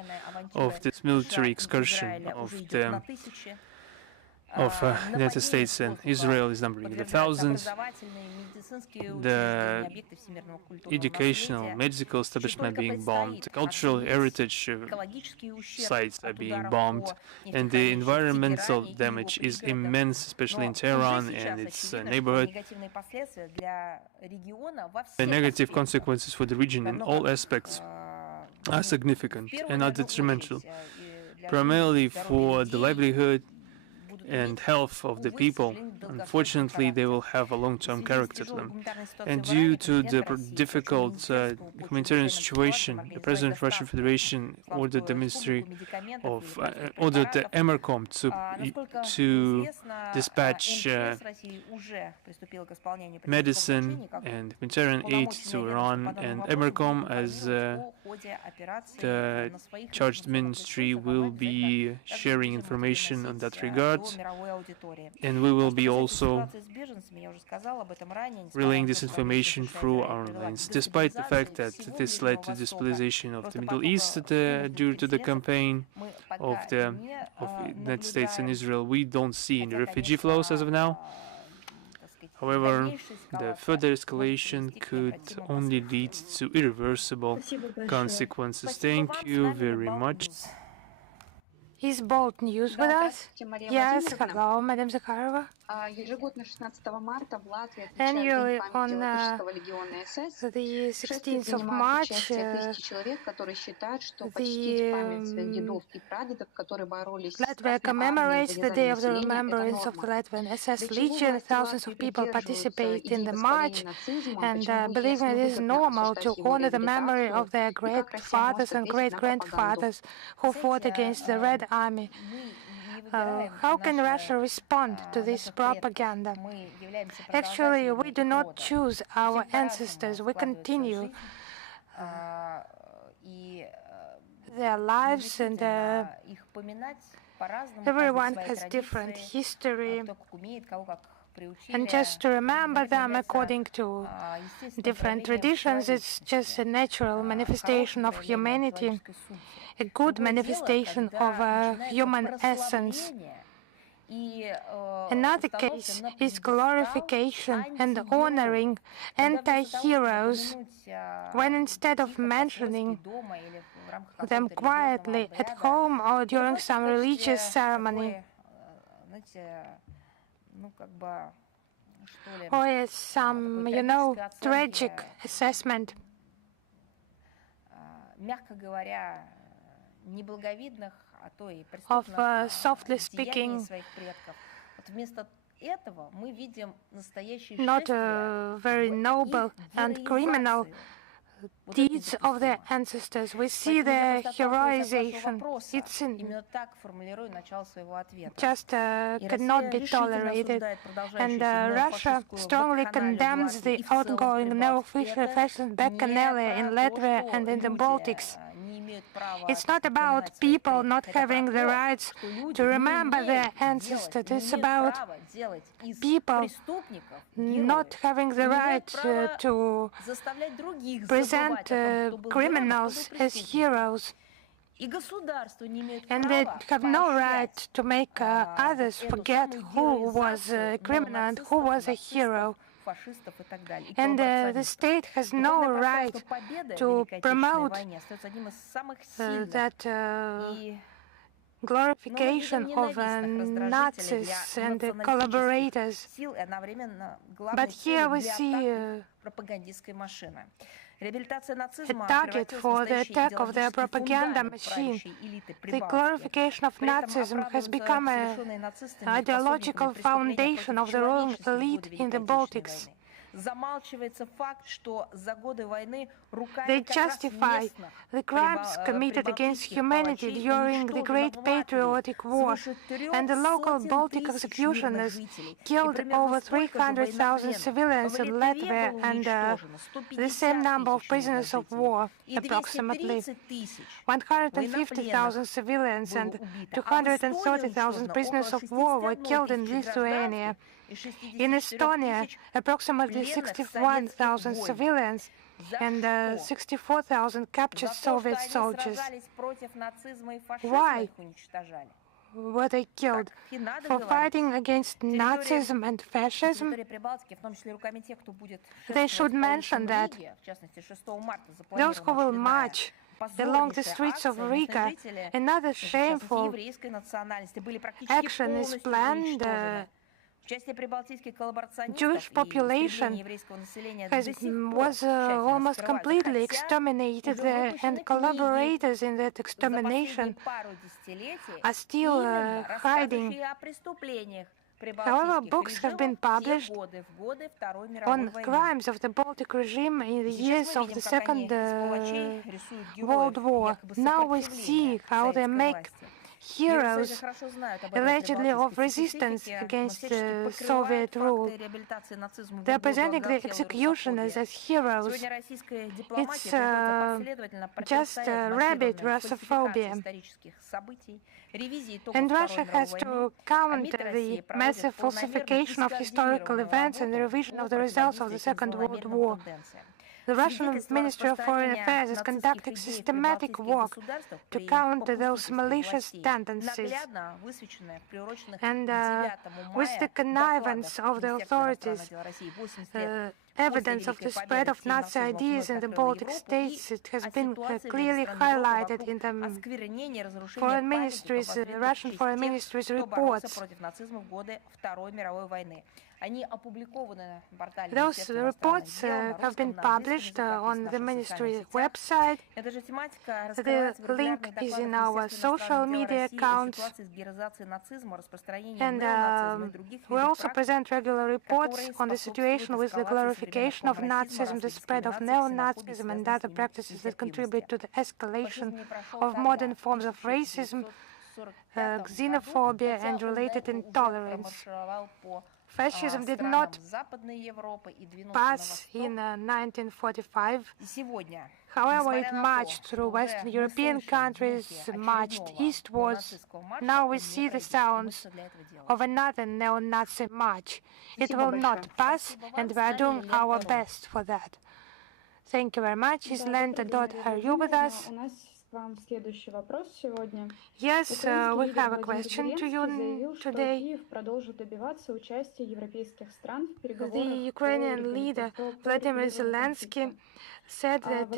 of this military excursion of the United States and Israel is numbering in the thousands. The educational, medical establishment being bombed, cultural heritage sites are being bombed, and the environmental damage is immense, especially in Tehran and its neighborhood. The negative consequences for the region in all aspects are significant and are detrimental, primarily for the livelihood and health of the people. Unfortunately, they will have a long-term character to them. And due to the difficult humanitarian situation, the President of the Russian Federation ordered the Ministry of ordered the Emercom to dispatch medicine and humanitarian aid to Iran, and Emercom, as the charged ministry, will be sharing information on that regard. And we will be also relaying this information through our lines. Despite the fact that this led to destabilization of the Middle East due to the campaign of the United States and Israel, we don't see any refugee flows as of now. However, the further escalation could only lead to irreversible consequences. Thank you very much. Is Bold News with us? Yes, hello, Madam Zakharova. Annually on the 16th of March, Latvia commemorates the Day of the Remembrance of the Latvian SS Legion. Thousands of people participate in the march, and believing it is normal to honor the memory of their great fathers and great-grandfathers who fought against the Red Army. How can Russia respond to this propaganda? Actually, we do not choose our ancestors. We continue their lives, and everyone has different history. And just to remember them according to different traditions, it's just a natural manifestation of humanity, a good manifestation of a human essence. Another case is glorification and honoring anti-heroes, when instead of mentioning them quietly at home or during some religious ceremony, or as some, tragic assessment of softly speaking, not very noble and criminal deeds of their ancestors. We see their heroization. It's just cannot be tolerated. And Russia strongly condemns the ongoing no-official fascist bacchanalia in Latvia and in the Baltics. It's not about people not having the rights to remember their ancestors. It's about people not having the right to present criminals as heroes. And they have no right to make others forget who was a criminal and who was a hero. And the state has no right to promote that glorification of Nazis and collaborators. But here we see a target for the attack of their propaganda machine. The glorification of Nazism has become an ideological foundation of the ruling elite in the Baltics. They justify the crimes committed against humanity during the Great Patriotic War, and the local Baltic executioners killed over 300,000 civilians in Latvia and the same number of prisoners of war, approximately 150,000 civilians and 230,000 prisoners of war were killed in Lithuania. In Estonia, approximately 61,000 civilians and 64,000 captured Soviet soldiers. Why were they killed? For fighting against Nazism and fascism? They should mention that those who will march along the streets of Riga, another shameful action is planned. Jewish population was almost completely exterminated, and collaborators in that extermination are still hiding. However, books have been published on crimes of the Baltic regime in the years of the Second World War. Now we see how they make heroes, allegedly of resistance against Soviet rule. They're presenting the executioners as heroes. It's just rabid Russophobia. And Russia has to counter the massive falsification of historical events and the revision of the results of the Second World War. The Russian Ministry of Foreign Affairs is conducting systematic work to counter those malicious tendencies. And with the connivance of the authorities, evidence of the spread of Nazi ideas in the Baltic states, it has been clearly highlighted in the foreign ministry's, Russian foreign ministry's reports. Those reports have been published on the ministry website. The link is in our social media accounts. And we also present regular reports on the situation with the glorification of Nazism, the spread of neo-Nazism and other practices that contribute to the escalation of modern forms of racism, xenophobia and related intolerance. Fascism did not pass in 1945. However, it marched through Western European countries, marched eastwards. Now we see the sounds of another neo-Nazi march. It will not pass, and we are doing our best for that. Thank you very much. Is Lenta Dot, are you with us? Yes, we have a question to you today. The Ukrainian leader Vladimir Zelensky said that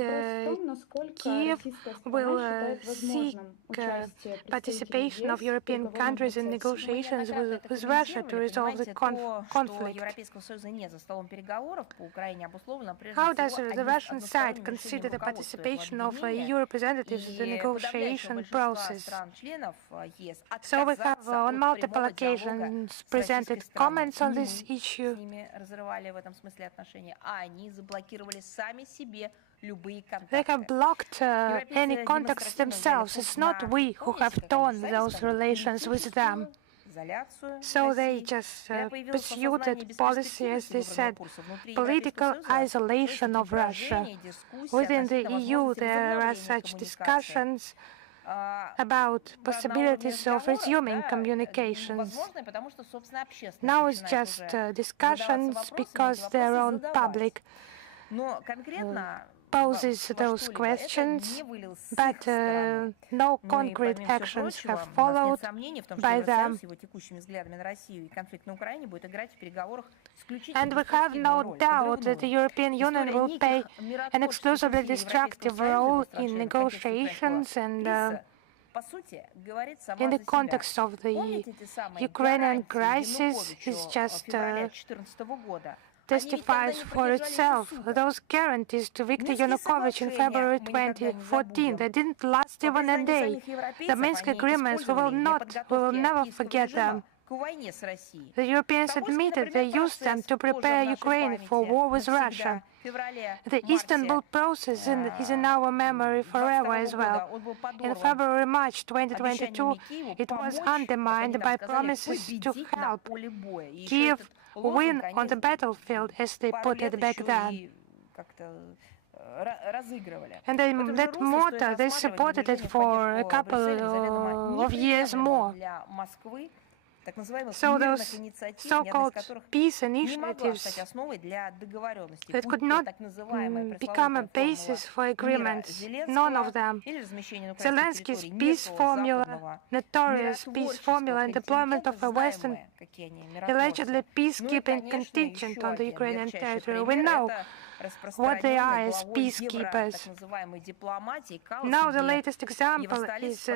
Kiev will seek participation of European countries in negotiations with Russia to resolve the conflict. How does the Russian side consider the participation of EU representatives in the negotiation process? So we have on multiple occasions presented comments on this issue. They have blocked any contacts themselves. It's not we who have torn those relations with them. So they just pursued that policy, as they said, political isolation of Russia. Within the EU, there are such discussions about possibilities of resuming communications. Now it's just discussions because their own public poses those questions, but no concrete actions have followed by them. And we have no doubt that the European Union will play an exclusively destructive role in negotiations and in the context of the Ukrainian crisis is just testifies for itself. Those guarantees to Viktor Yanukovych in February 2014, they didn't last even a day. The Minsk agreements, we will never forget them. The Europeans admitted they used them to prepare Ukraine for war with Russia. The Istanbul process is in our memory forever as well. In February-March 2022, it was undermined by promises to help Kiev win on the battlefield, as they put it back then. And that motto, they supported it for a couple of years more. So those so-called peace initiatives that could not become a basis for agreements, none of them. Zelensky's peace formula, notorious peace formula, and deployment of a Western, allegedly peacekeeping contingent on the Ukrainian territory. We know what they are as peacekeepers. Now the latest example is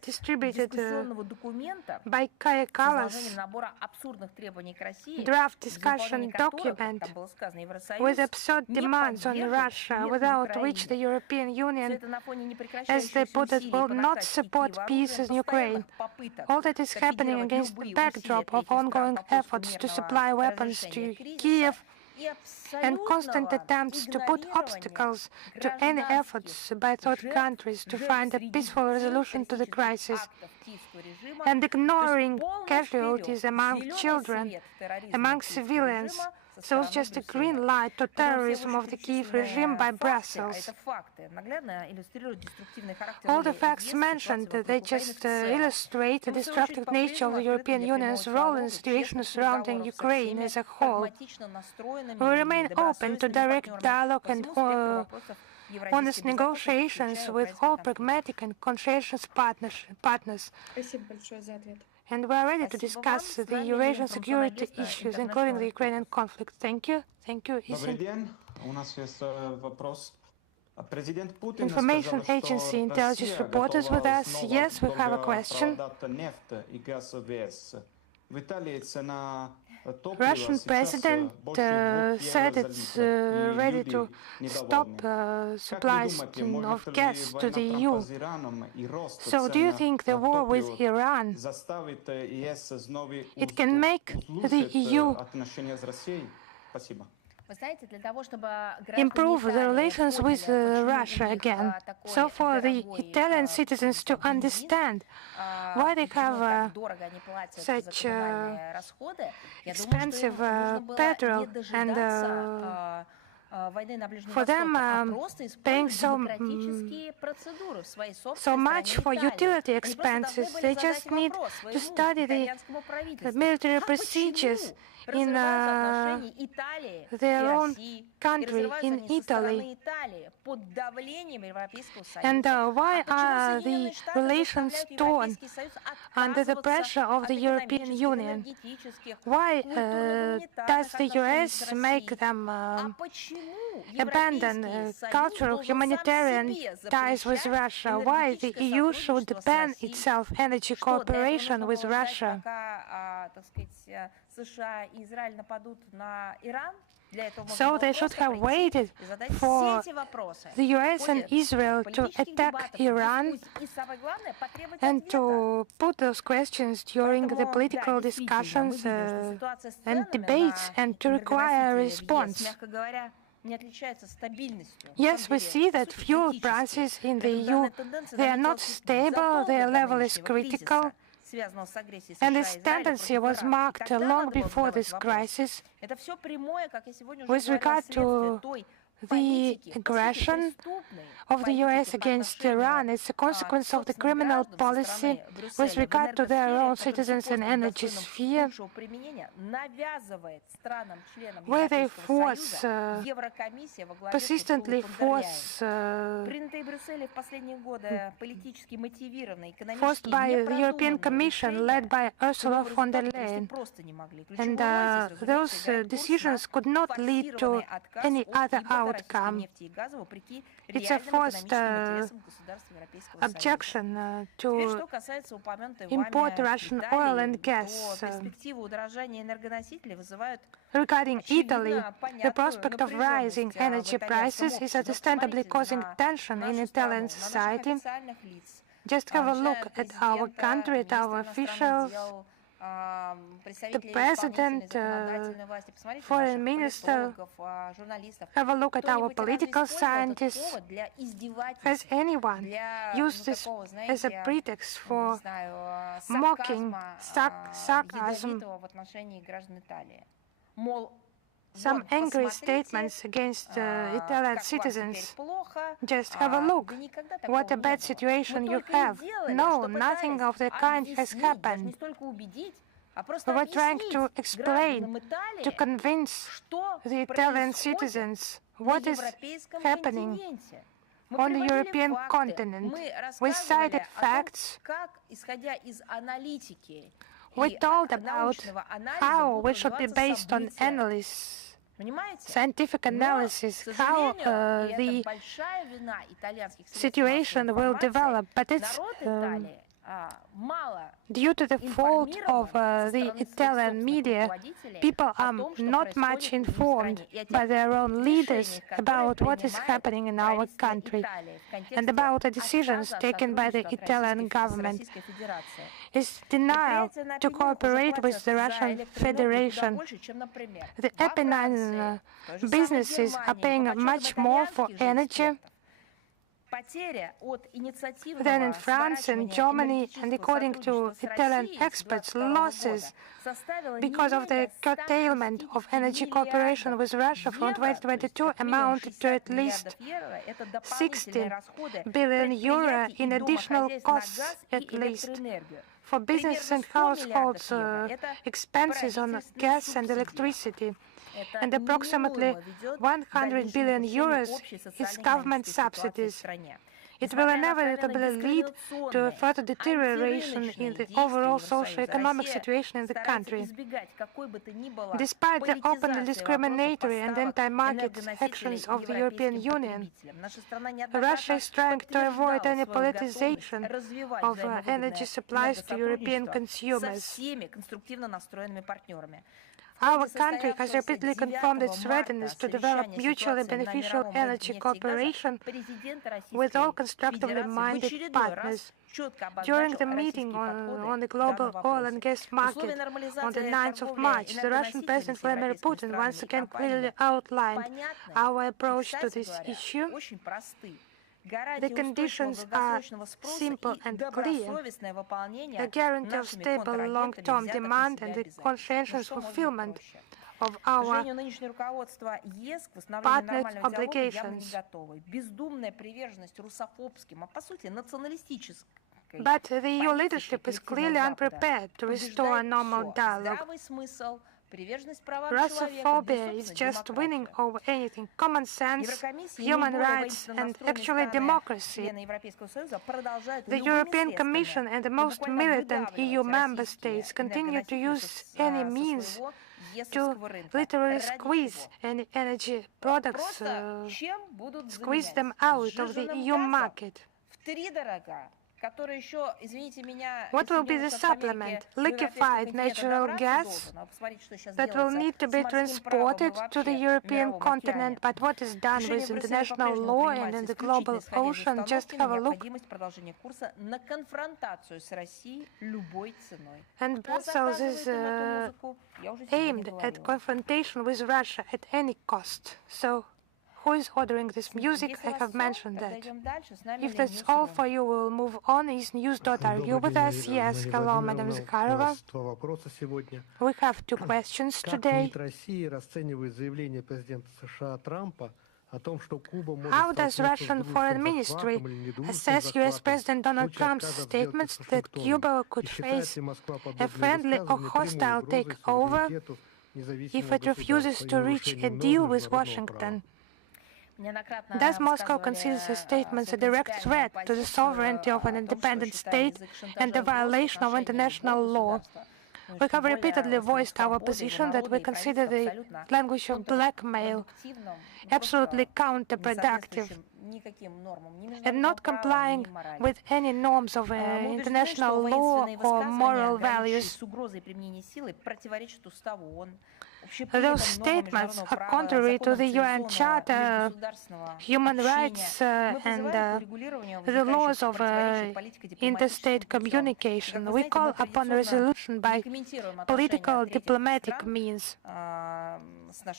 distributed by Kaya Kallas draft discussion document with absurd demands on Russia, without which the European Union, as they put it, will not support peace in Ukraine. All that is happening against the backdrop of ongoing efforts to supply weapons to Kiev and constant attempts to put obstacles to any efforts by third countries to find a peaceful resolution to the crisis, and ignoring casualties among children, among civilians. So it's just a green light to terrorism of the Kiev regime by Brussels. All the facts mentioned, they just illustrate the destructive nature of the European Union's role in the situation surrounding Ukraine as a whole. We remain open to direct dialogue and honest negotiations with all pragmatic and conscientious partners. And we are ready to discuss the Eurasian security issues, including the Ukrainian conflict. Thank you. Thank you. Information Agency intelligence reporters with us. Yes, we have a question. Russian president said it's ready to stop supplies of gas to the EU. So do you think the war with Iran, it can make the EU improve the relations with Russia again? So for the Italian citizens to understand why they have such expensive petrol, and for them paying so much for utility expenses, they just need to study the military procedures in their own country, in Italy. And why are the relations torn under the pressure of the European Union? Why does the US make them abandon cultural humanitarian ties with Russia? Why the EU should ban itself energy cooperation with Russia? So they should have waited for the US and Israel to attack Iran and to put those questions during the political discussions and debates and to require a response. Yes, we see that fuel prices in the EU, they are not stable, their level is critical. And this tendency was marked long before this crisis with regard to the aggression of the US against Iran. It's a consequence of the criminal policy with regard to their own citizens and energy sphere, where they persistently forced by the European Commission, led by Ursula von der Leyen. And those decisions could not lead to any other outcome. It's a forced objection to import Russian oil and gas. Regarding Italy, the prospect of rising energy prices is understandably causing tension in Italian society. Just have a look at our country, at our officials. the president, foreign minister, have a look at our political scientists. Has anyone used this as a pretext for mocking, sarcasm, some angry statements against Italian citizens? Just have a look. What a bad situation you have. No, nothing of the kind has happened. We were trying to explain, to convince the Italian citizens what is happening on the European continent. We cited facts. We told about how we should be based on analysis, scientific analysis, how the situation will develop. But it's due to the fault of the Italian media, people are not much informed by their own leaders about what is happening in our country and about the decisions taken by the Italian government. Is denial to cooperate with the Russian Federation. The Apennine businesses are paying much more for energy than in France and Germany, and according to Italian experts, losses because of the curtailment of energy cooperation with Russia from 2022 amounted to at least 60 billion euro in additional costs at least. For business and households, expenses on gas and electricity, and approximately 100 billion euros is government subsidies. It will inevitably lead to a further deterioration in the overall socio-economic situation in the country. Despite the openly discriminatory and anti-market actions of the European Union, Russia is trying to avoid any politicization of energy supplies to European consumers. Our country has repeatedly confirmed its readiness to develop mutually beneficial energy cooperation with all constructively minded partners. During the meeting on the global oil and gas market on the 9th of March, the Russian President Vladimir Putin once again clearly outlined our approach to this issue. The conditions are simple and clear: a guarantee of stable long-term demand and the conscientious fulfillment of our partners' obligations. But the EU leadership is clearly unprepared to restore a normal dialogue. Russophobia is just winning over anything. Common sense, human rights, and actually democracy. The European Commission and the most militant EU member states continue to use any means to literally squeeze any energy products, squeeze them out of the EU market. What will be the supplement? Liquefied natural gas that will need to be transported to the European continent, but what is done with international law and in the global ocean? Just have a look. And Brussels is aimed at confrontation with Russia at any cost. So who is ordering this music? I have mentioned that. If that's all for you, we'll move on. Is News.ru. Are you with us? Yes. Hello, Madam Zakharova. We have two questions today. How does Russian Foreign Ministry assess US President Donald Trump's statements that Cuba could face a friendly or hostile takeover if it refuses to reach a deal with Washington? Does Moscow consider the statements a direct threat to the sovereignty of an independent state and a violation of international law? We have repeatedly voiced our position that we consider the language of blackmail absolutely counterproductive and not complying with any norms of international law or moral values. Those statements are contrary to the UN Charter, human rights, and the laws of interstate communication. We call upon resolution by political diplomatic means.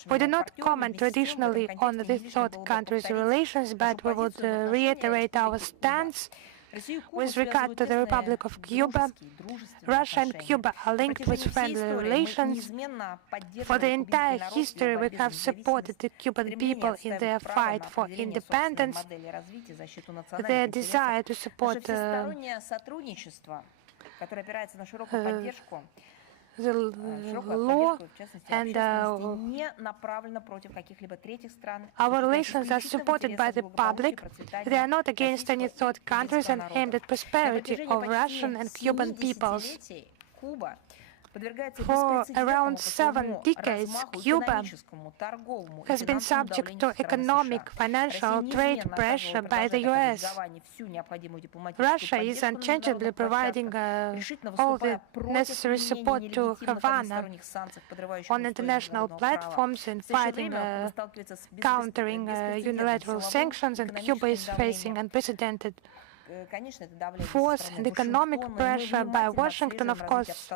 We do not comment traditionally on the third countries' relations, but we would reiterate our stance with regard to the Republic of Cuba. Russia and Cuba are linked with friendly relations. For the entire history, we have supported the Cuban people in their fight for independence, their desire to support the law, and our relations are supported by the public. They are not against any third countries and aimed at prosperity of Russian and Cuban peoples. For around 7 decades, Cuba has been subject to economic, financial, trade pressure by the US. Russia is unchangeably providing all the necessary support to Havana on international platforms in fighting, countering unilateral sanctions, and Cuba is facing unprecedented force and economic pressure by Washington, of course,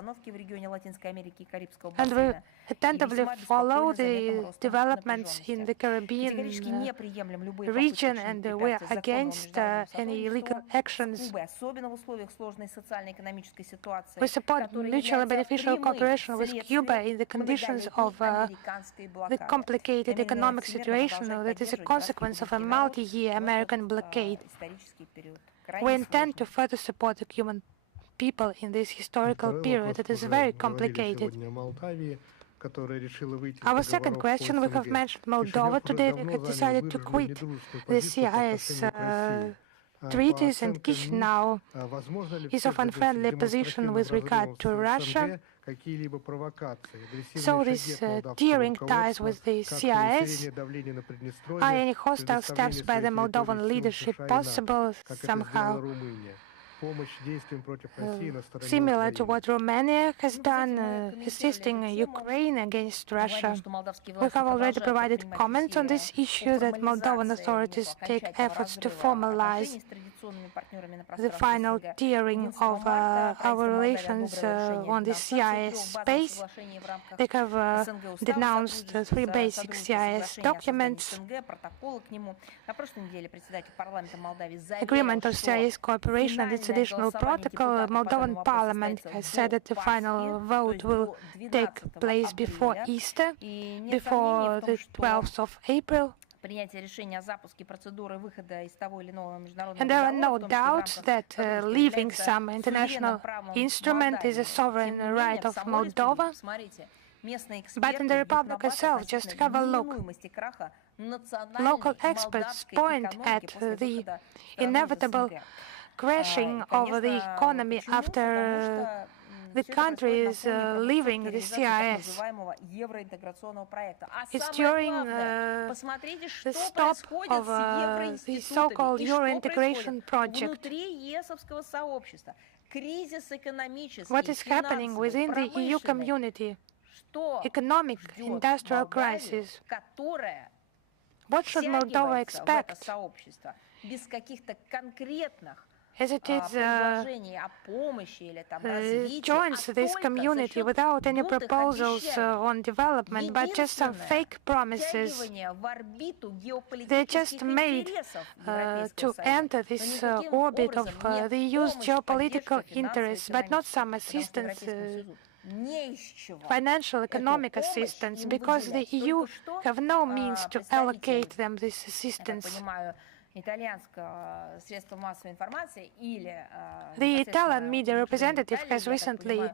and we attentively follow the developments in the Caribbean region, and we are against any illegal actions. We support mutually beneficial cooperation with Cuba in the conditions of the complicated economic situation that is a consequence of a multi-year American blockade. We intend to further support the Cuban people in this historical period that is very complicated. Our second question, we have mentioned Moldova today. We have decided to quit the CIS treaties, and Chisinau is of unfriendly position with regard to Russia. So these tearing ties with the CIS, are any hostile steps by the Moldovan leadership possible somehow? Similar to what Romania has done, assisting Ukraine against Russia. We have already provided comments on this issue that Moldovan authorities take efforts to formalize the final tiering of our relations on the CIS space. They have denounced 3 basic CIS documents. Agreement of CIS cooperation and its additional protocol. Moldovan parliament has said that the final vote will take place before Easter, before the 12th of April. And there are no doubts that leaving some international instrument is a sovereign right of Moldova. But in the Republic itself, just have a look. Local experts point at the inevitable crashing of the economy after the country is leaving the CIS. It's during the stop of the so-called Euro integration project. What is happening within the EU community? Economic, industrial crisis. What should Moldova expect? As it is joins this community without any proposals on development, but just some fake promises. They're just made to enter this orbit of the EU's geopolitical interests, but not some assistance, financial, economic assistance, because the EU have no means to allocate them this assistance. The Italian media representative has recently,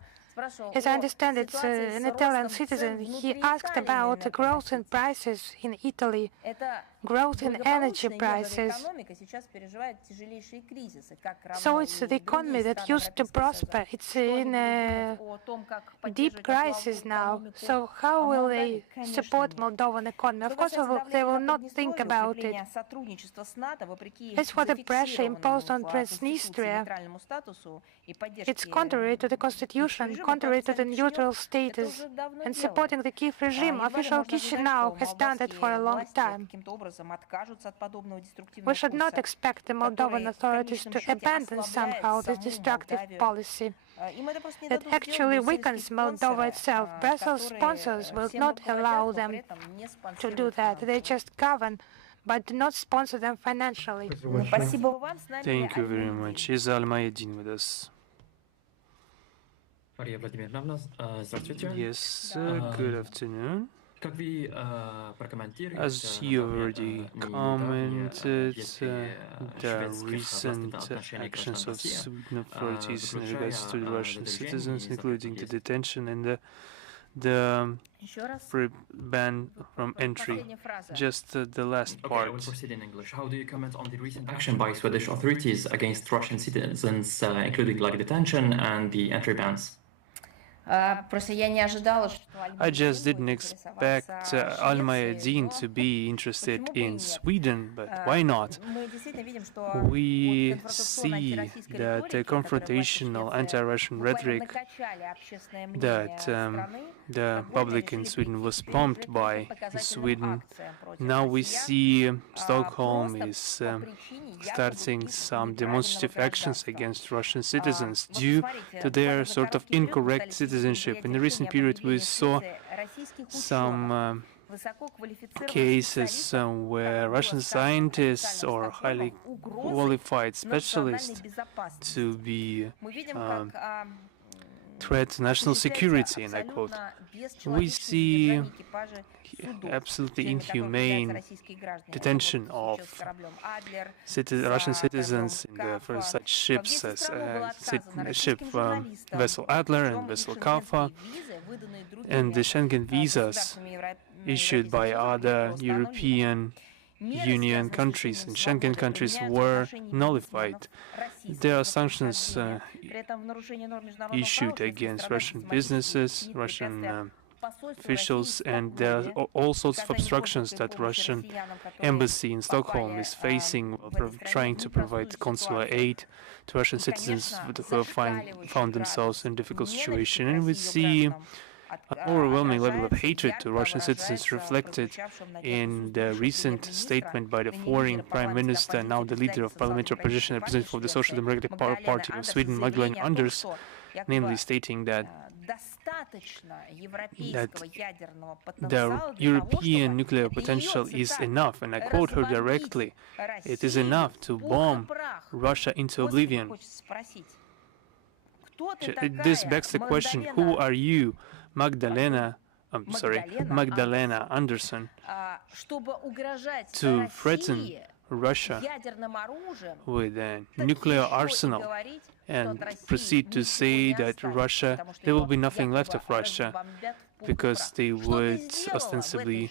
as I understand it's an Italian citizen, he asked about the growth in prices in Italy, growth in energy prices. So it's the economy that used to prosper. It's in a deep crisis now. So how will they support Moldovan economy? Of course, they will not think about it. As for the pressure imposed on Transnistria, it's contrary to the constitution contrary to the neutral status and supporting the Kiev regime. Official Chisinau has done that for a long time. We should not expect the Moldovan authorities to abandon somehow this destructive policy. That actually weakens Moldova itself. Brussels sponsors will not allow them to do that. They just govern, but do not sponsor them financially. Thank you very much. Is Almayedin with us? Yes, good afternoon. As you already commented, the recent actions of Sweden authorities in regards to the Russian citizens, including the detention and the ban from entry. Just the last part. How do you comment on the recent action by Swedish authorities against Russian citizens, including like detention and the entry bans? I just didn't expect Almayedin to be interested in Sweden, but why not? We see that the confrontational anti-Russian rhetoric that the public in Sweden was pumped by Sweden. Now we see Stockholm is starting some demonstrative actions against Russian citizens due to their sort of incorrect citizenship. In the recent period, we saw some cases where Russian scientists or highly qualified specialists to be threat to national security, and I quote. We see absolutely inhumane detention of Russian citizens for such ships as vessel Adler and vessel Kaffa, and the Schengen visas issued by other European Union countries and Schengen countries were nullified. There are sanctions issued against Russian businesses, Russian officials, and there are all sorts of obstructions that Russian embassy in Stockholm is facing, trying to provide consular aid to Russian citizens who found themselves in a difficult situation. And we see an overwhelming level of hatred to Russian citizens reflected in the recent statement by the foreign Prime Minister, now the leader of parliamentary opposition, representative of the Social Democratic Party of Sweden, Magdalena Anders, namely stating that the European nuclear potential is enough, and I quote her directly, it is enough to bomb Russia into oblivion. This begs the question, who are you, Magdalena Andersson, to threaten Russia with a nuclear arsenal and proceed to say that there will be nothing left of Russia because they would ostensibly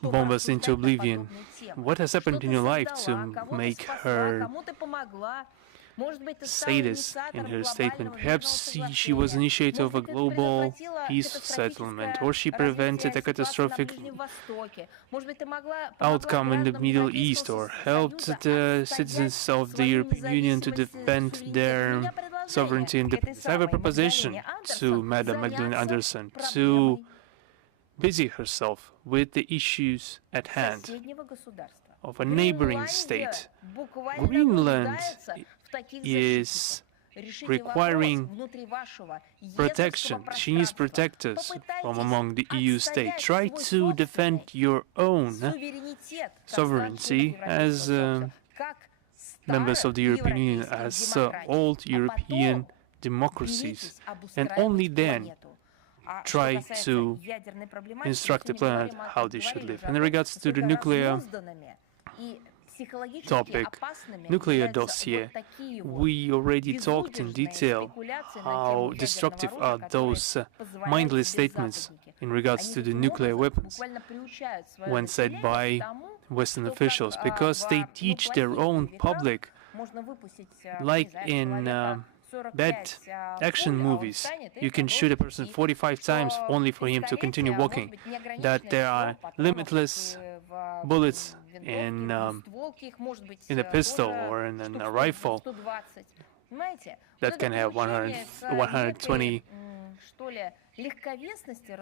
bomb us into oblivion. What has happened in your life to make her say this in her statement? Perhaps she was initiator of a global peace settlement, or she prevented a catastrophic outcome in the Middle East, or helped the citizens of the European Union to defend their sovereignty and independence. I have a proposition to Madam Magdalena Andersson to busy herself with the issues at hand of a neighboring state. Greenland is requiring protection. She needs protectors from among the EU states. Try to defend your own sovereignty as members of the European Union, as old European democracies, and only then try to instruct the planet how they should live. In regards to the nuclear topic, nuclear dossier, we already talked in detail how destructive are those mindless statements in regards to the nuclear weapons when said by Western officials, because they teach their own public, like in bad action movies, you can shoot a person 45 times only for him to continue walking, that there are limitless bullets in a pistol or in a rifle that can have 120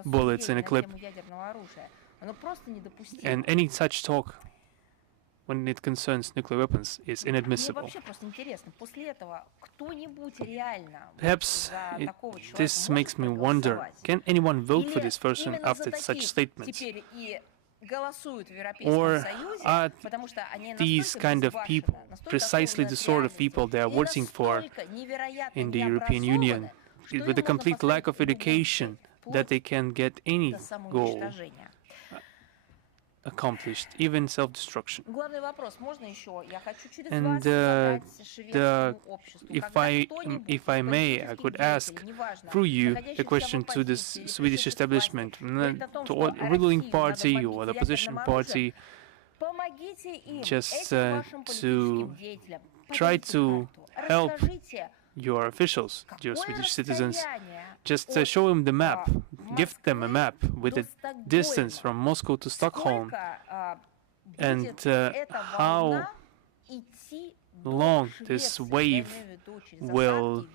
bullets in a clip. And any such talk when it concerns nuclear weapons is inadmissible. Perhaps this makes me wonder, can anyone vote for this person after such statements? Or are these kind of people precisely the sort of people they are voting for in the European Union, with a complete lack of education that they can get any goal accomplished, even self-destruction? And if I may, I could ask through you a question to this Swedish establishment, to the ruling party or the opposition party, just to try to help your officials, your Swedish citizens. Just show them the map, give them a map with the distance from Moscow to Stockholm, and how long this wave will,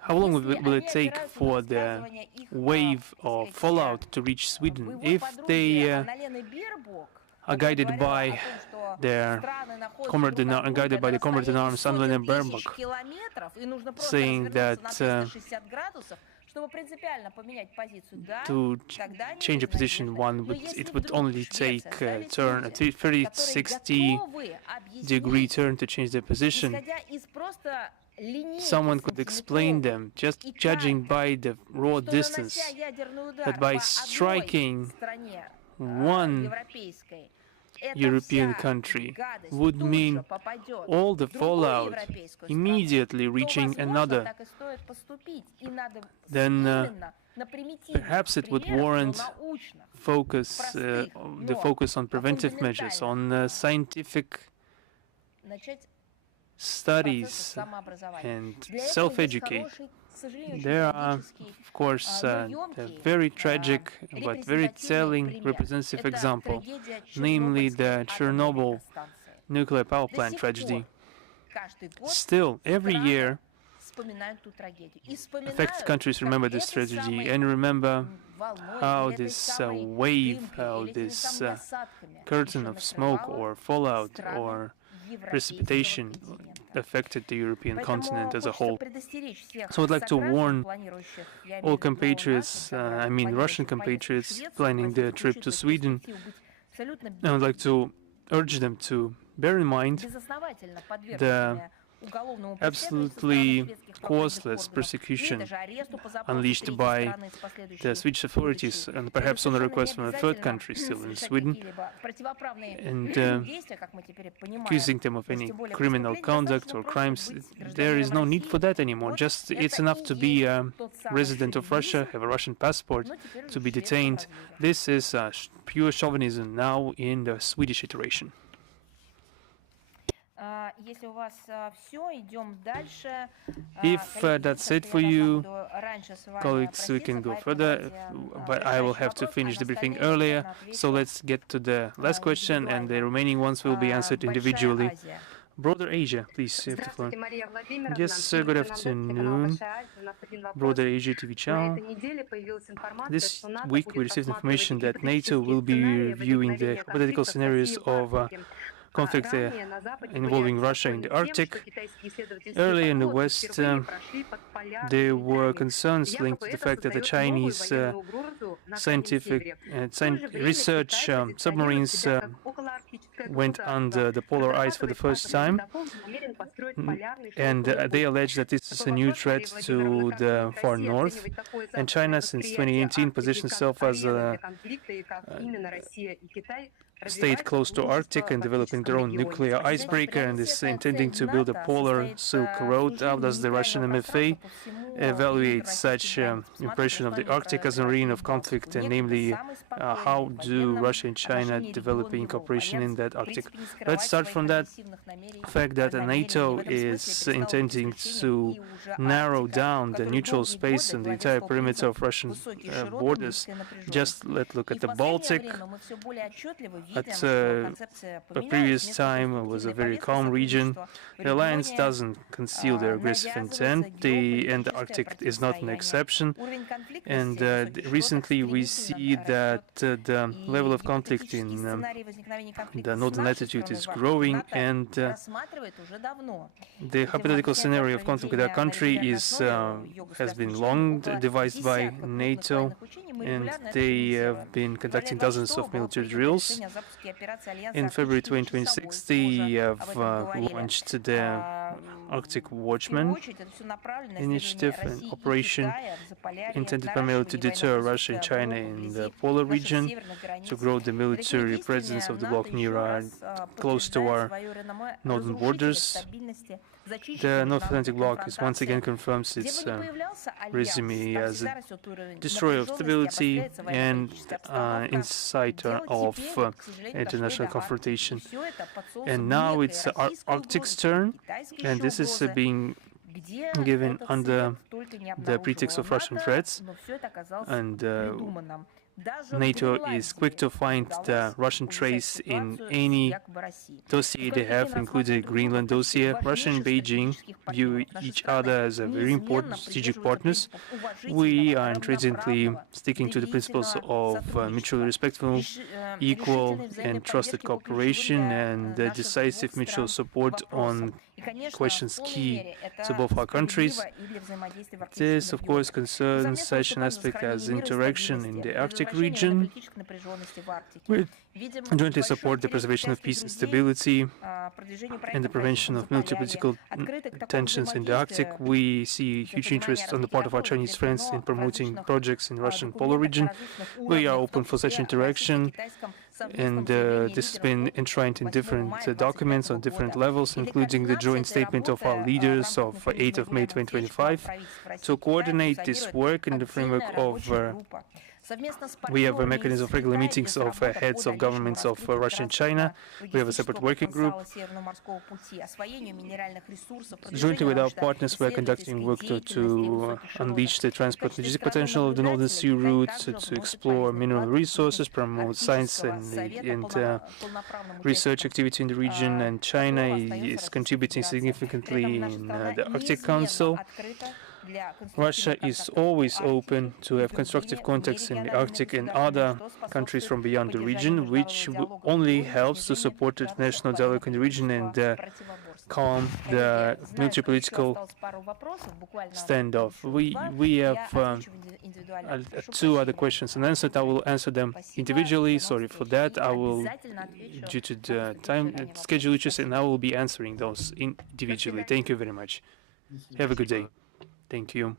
how long will it take for the wave of fallout to reach Sweden? If they are guided by their comrade in arms, Annalena Baerbock, saying that to change a position, it would only take a turn, a 360-degree turn to change their position. Someone could explain them, just judging by the raw distance, that by striking one European country would mean all the fallout immediately reaching another. Then perhaps it would warrant the focus on preventive measures, on scientific studies and self-education. There are, of course, a very tragic but very telling representative example, namely the Chernobyl nuclear power plant tragedy. Still, every year, affected countries remember this tragedy and remember how this wave, how this curtain of smoke or fallout or precipitation affected the European continent as a whole. So I'd like to warn all compatriots, I mean Russian compatriots planning their trip to Sweden, I would like to urge them to bear in mind the absolutely causeless persecution unleashed by the Swedish authorities, and perhaps on a request from a third country still in Sweden, and accusing them of any criminal conduct or crimes. There is no need for that anymore. Just it's enough to be a resident of Russia, have a Russian passport, to be detained. This is pure chauvinism now in the Swedish iteration. If that's it for you, colleagues, we can go further, but I will have to finish the briefing earlier, so let's get to the last question, and the remaining ones will be answered individually. Broader Asia, please, you have the floor. Yes, good afternoon. Broader Asia TV channel. This week we received information that NATO will be reviewing the hypothetical scenarios of conflict involving Russia in the Arctic. Earlier in the West, there were concerns linked to the fact that the Chinese scientific research submarines went under the polar ice for the first time, and they allege that this is a new threat to the far north. And China, since 2018, positioned itself as a state close to Arctic and developing their own nuclear icebreaker, and is intending to build a polar Silk Road. How does the Russian MFA evaluate such impression of the Arctic as a arena of conflict, and namely how do Russia and China developing cooperation in that Arctic? Let's start from that fact that NATO is intending to narrow down the neutral space and the entire perimeter of Russian borders. Just let's look at the Baltic. At a previous time, it was a very calm region. The alliance doesn't conceal their aggressive intent, and the Arctic is not an exception. And recently we see that the level of conflict in the northern latitude is growing, and the hypothetical scenario of conflict with our country has been long devised by NATO, and they have been conducting dozens of military drills. In February 2026, they have launched the Arctic Watchman initiative, an operation intended primarily to deter Russia and China in the polar region, to grow the military presence of the bloc close to our northern borders. The North Atlantic Bloc is once again confirms its resume as a destroyer of stability and inciter of international confrontation. And now it's Arctic's turn, and this is being given under the pretext of Russian threats, and NATO is quick to find the Russian trace in any dossier they have, including the Greenland dossier. Russia and Beijing view each other as a very important strategic partners. We are intrinsigently sticking to the principles of mutually respectful, equal and trusted cooperation, and decisive mutual support on questions key to both our countries. This, of course, concerns such an aspect as interaction in the Arctic region. We jointly support the preservation of peace and stability and the prevention of military political tensions in the Arctic. We see huge interest on the part of our Chinese friends in promoting projects in the Russian polar region. We are open for such interaction, and this has been enshrined in different documents on different levels, including the joint statement of our leaders of 8th of May 2025. To coordinate this work in the framework of we have a mechanism of regular meetings of heads of governments of Russia and China. We have a separate working group. Jointly with our partners, we are conducting work to unleash the transport logistic potential of the Northern Sea route, to explore mineral resources, promote science and research activity in the region. And China is contributing significantly in the Arctic Council. Russia is always open to have constructive contacts in the Arctic and other countries from beyond the region, which only helps to support the international dialogue in the region and calm the military political standoff. We have two other questions unanswered. I will answer them individually. Sorry for that. I will, due to the time schedule issues, and I will be answering those individually. Thank you very much. Have a good day. Thank you.